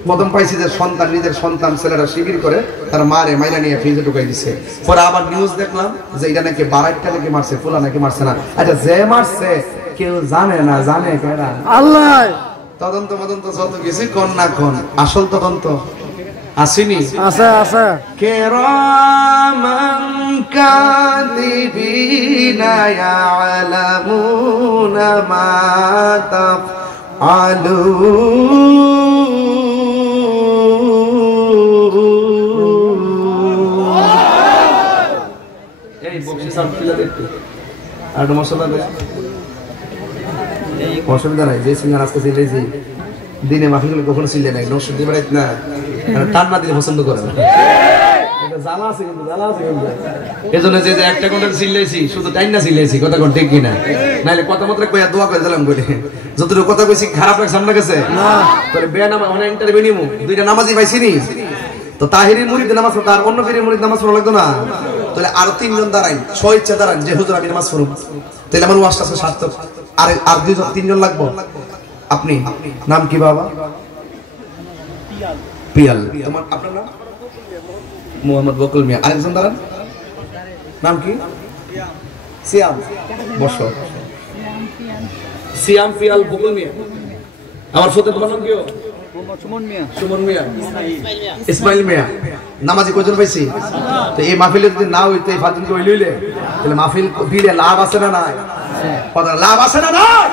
প্রথম পাইছি যে সন্তান নিজের সন্তান ছেলেরা শিবির করে তার মারে মাইরা নিয়ে ফ্রিজে ঢুকাই দিছে পরে আবার নিউজ দেখলাম যে এটা নাকি বারাইটা নাকি মারছে ফুলা নাকি মারছে না আচ্ছা যে মারছে কেউ জানে না জানে কেডা আল্লাহ তদন্ত যত কিছু কোন না কোন আসল তদন্ত আসেনি আছে আছে কিরামান কাতিবিনা ইয়ালামুনা মা তাফআলুন এই বক্সি সামপিলা দেখতে আর মশলা দে অসুবিধা নাই যে সিঙ্গার আজকে চিল্লেছি দিনে মাহফিল কখনো চিল্লে নাই নসুদ দিবে না টান না দিলে পছন্দ করে না জ্বালা আছে কিন্তু এজন্য যে একটা কন্টেন্ট চিল্লেছি শুধু টাইম না চিল্লেছি কথা কোন ঠিক কিনা নাইলে কথা মাত্র কইয়া দোয়া করে দিলাম বলে যতটুকু কথা কইছি খারাপ লাগছে আপনার কাছে না তাহলে বেনামাজ অনেক ইন্টারভিউ নিমু দুইটা নামাজি পাইছি নি তো তাহিরির মুরিদ নামাজ পড়তে আর অন্য ফিরির মুরিদ নামাজ পড়া লাগতো না তাহলে আরো 3 জন দাঁড়াই স্বেচ্ছা দাঁড়ান যে হুজুর আমি নামাজ পড়ব তাহলে আমার ওয়াজটা সার্থক আর 2 জন 3 জন লাগবো আপনি নাম কি বাবা পিয়াল তোমার আপনার নাম মোহাম্মদ বকুল মিয়া আরেকজন দাঁড়ান নাম কি সিয়াম বসো সিয়াম পিয়াল বকুল মিয়া আমার সাথে তোমার নাম কি সুমন মিয়া ইসমাইল মিয়া নামাজি কয়জন পাইছি তো এই মাহফিলে যদি না হইতো এই ফাতিল কই লইলে তাহলে মাহফিল দিলে লাভ আছে না নাই কথা লাভ আছে না নাই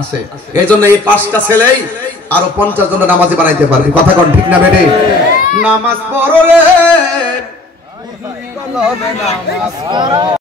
আছে এইজন্য এই 5টা ছেলেই আরো 50 জন নামাজি বানাইতে পারবে কথা কোন ঠিক না বেটে নামাজ পড়লে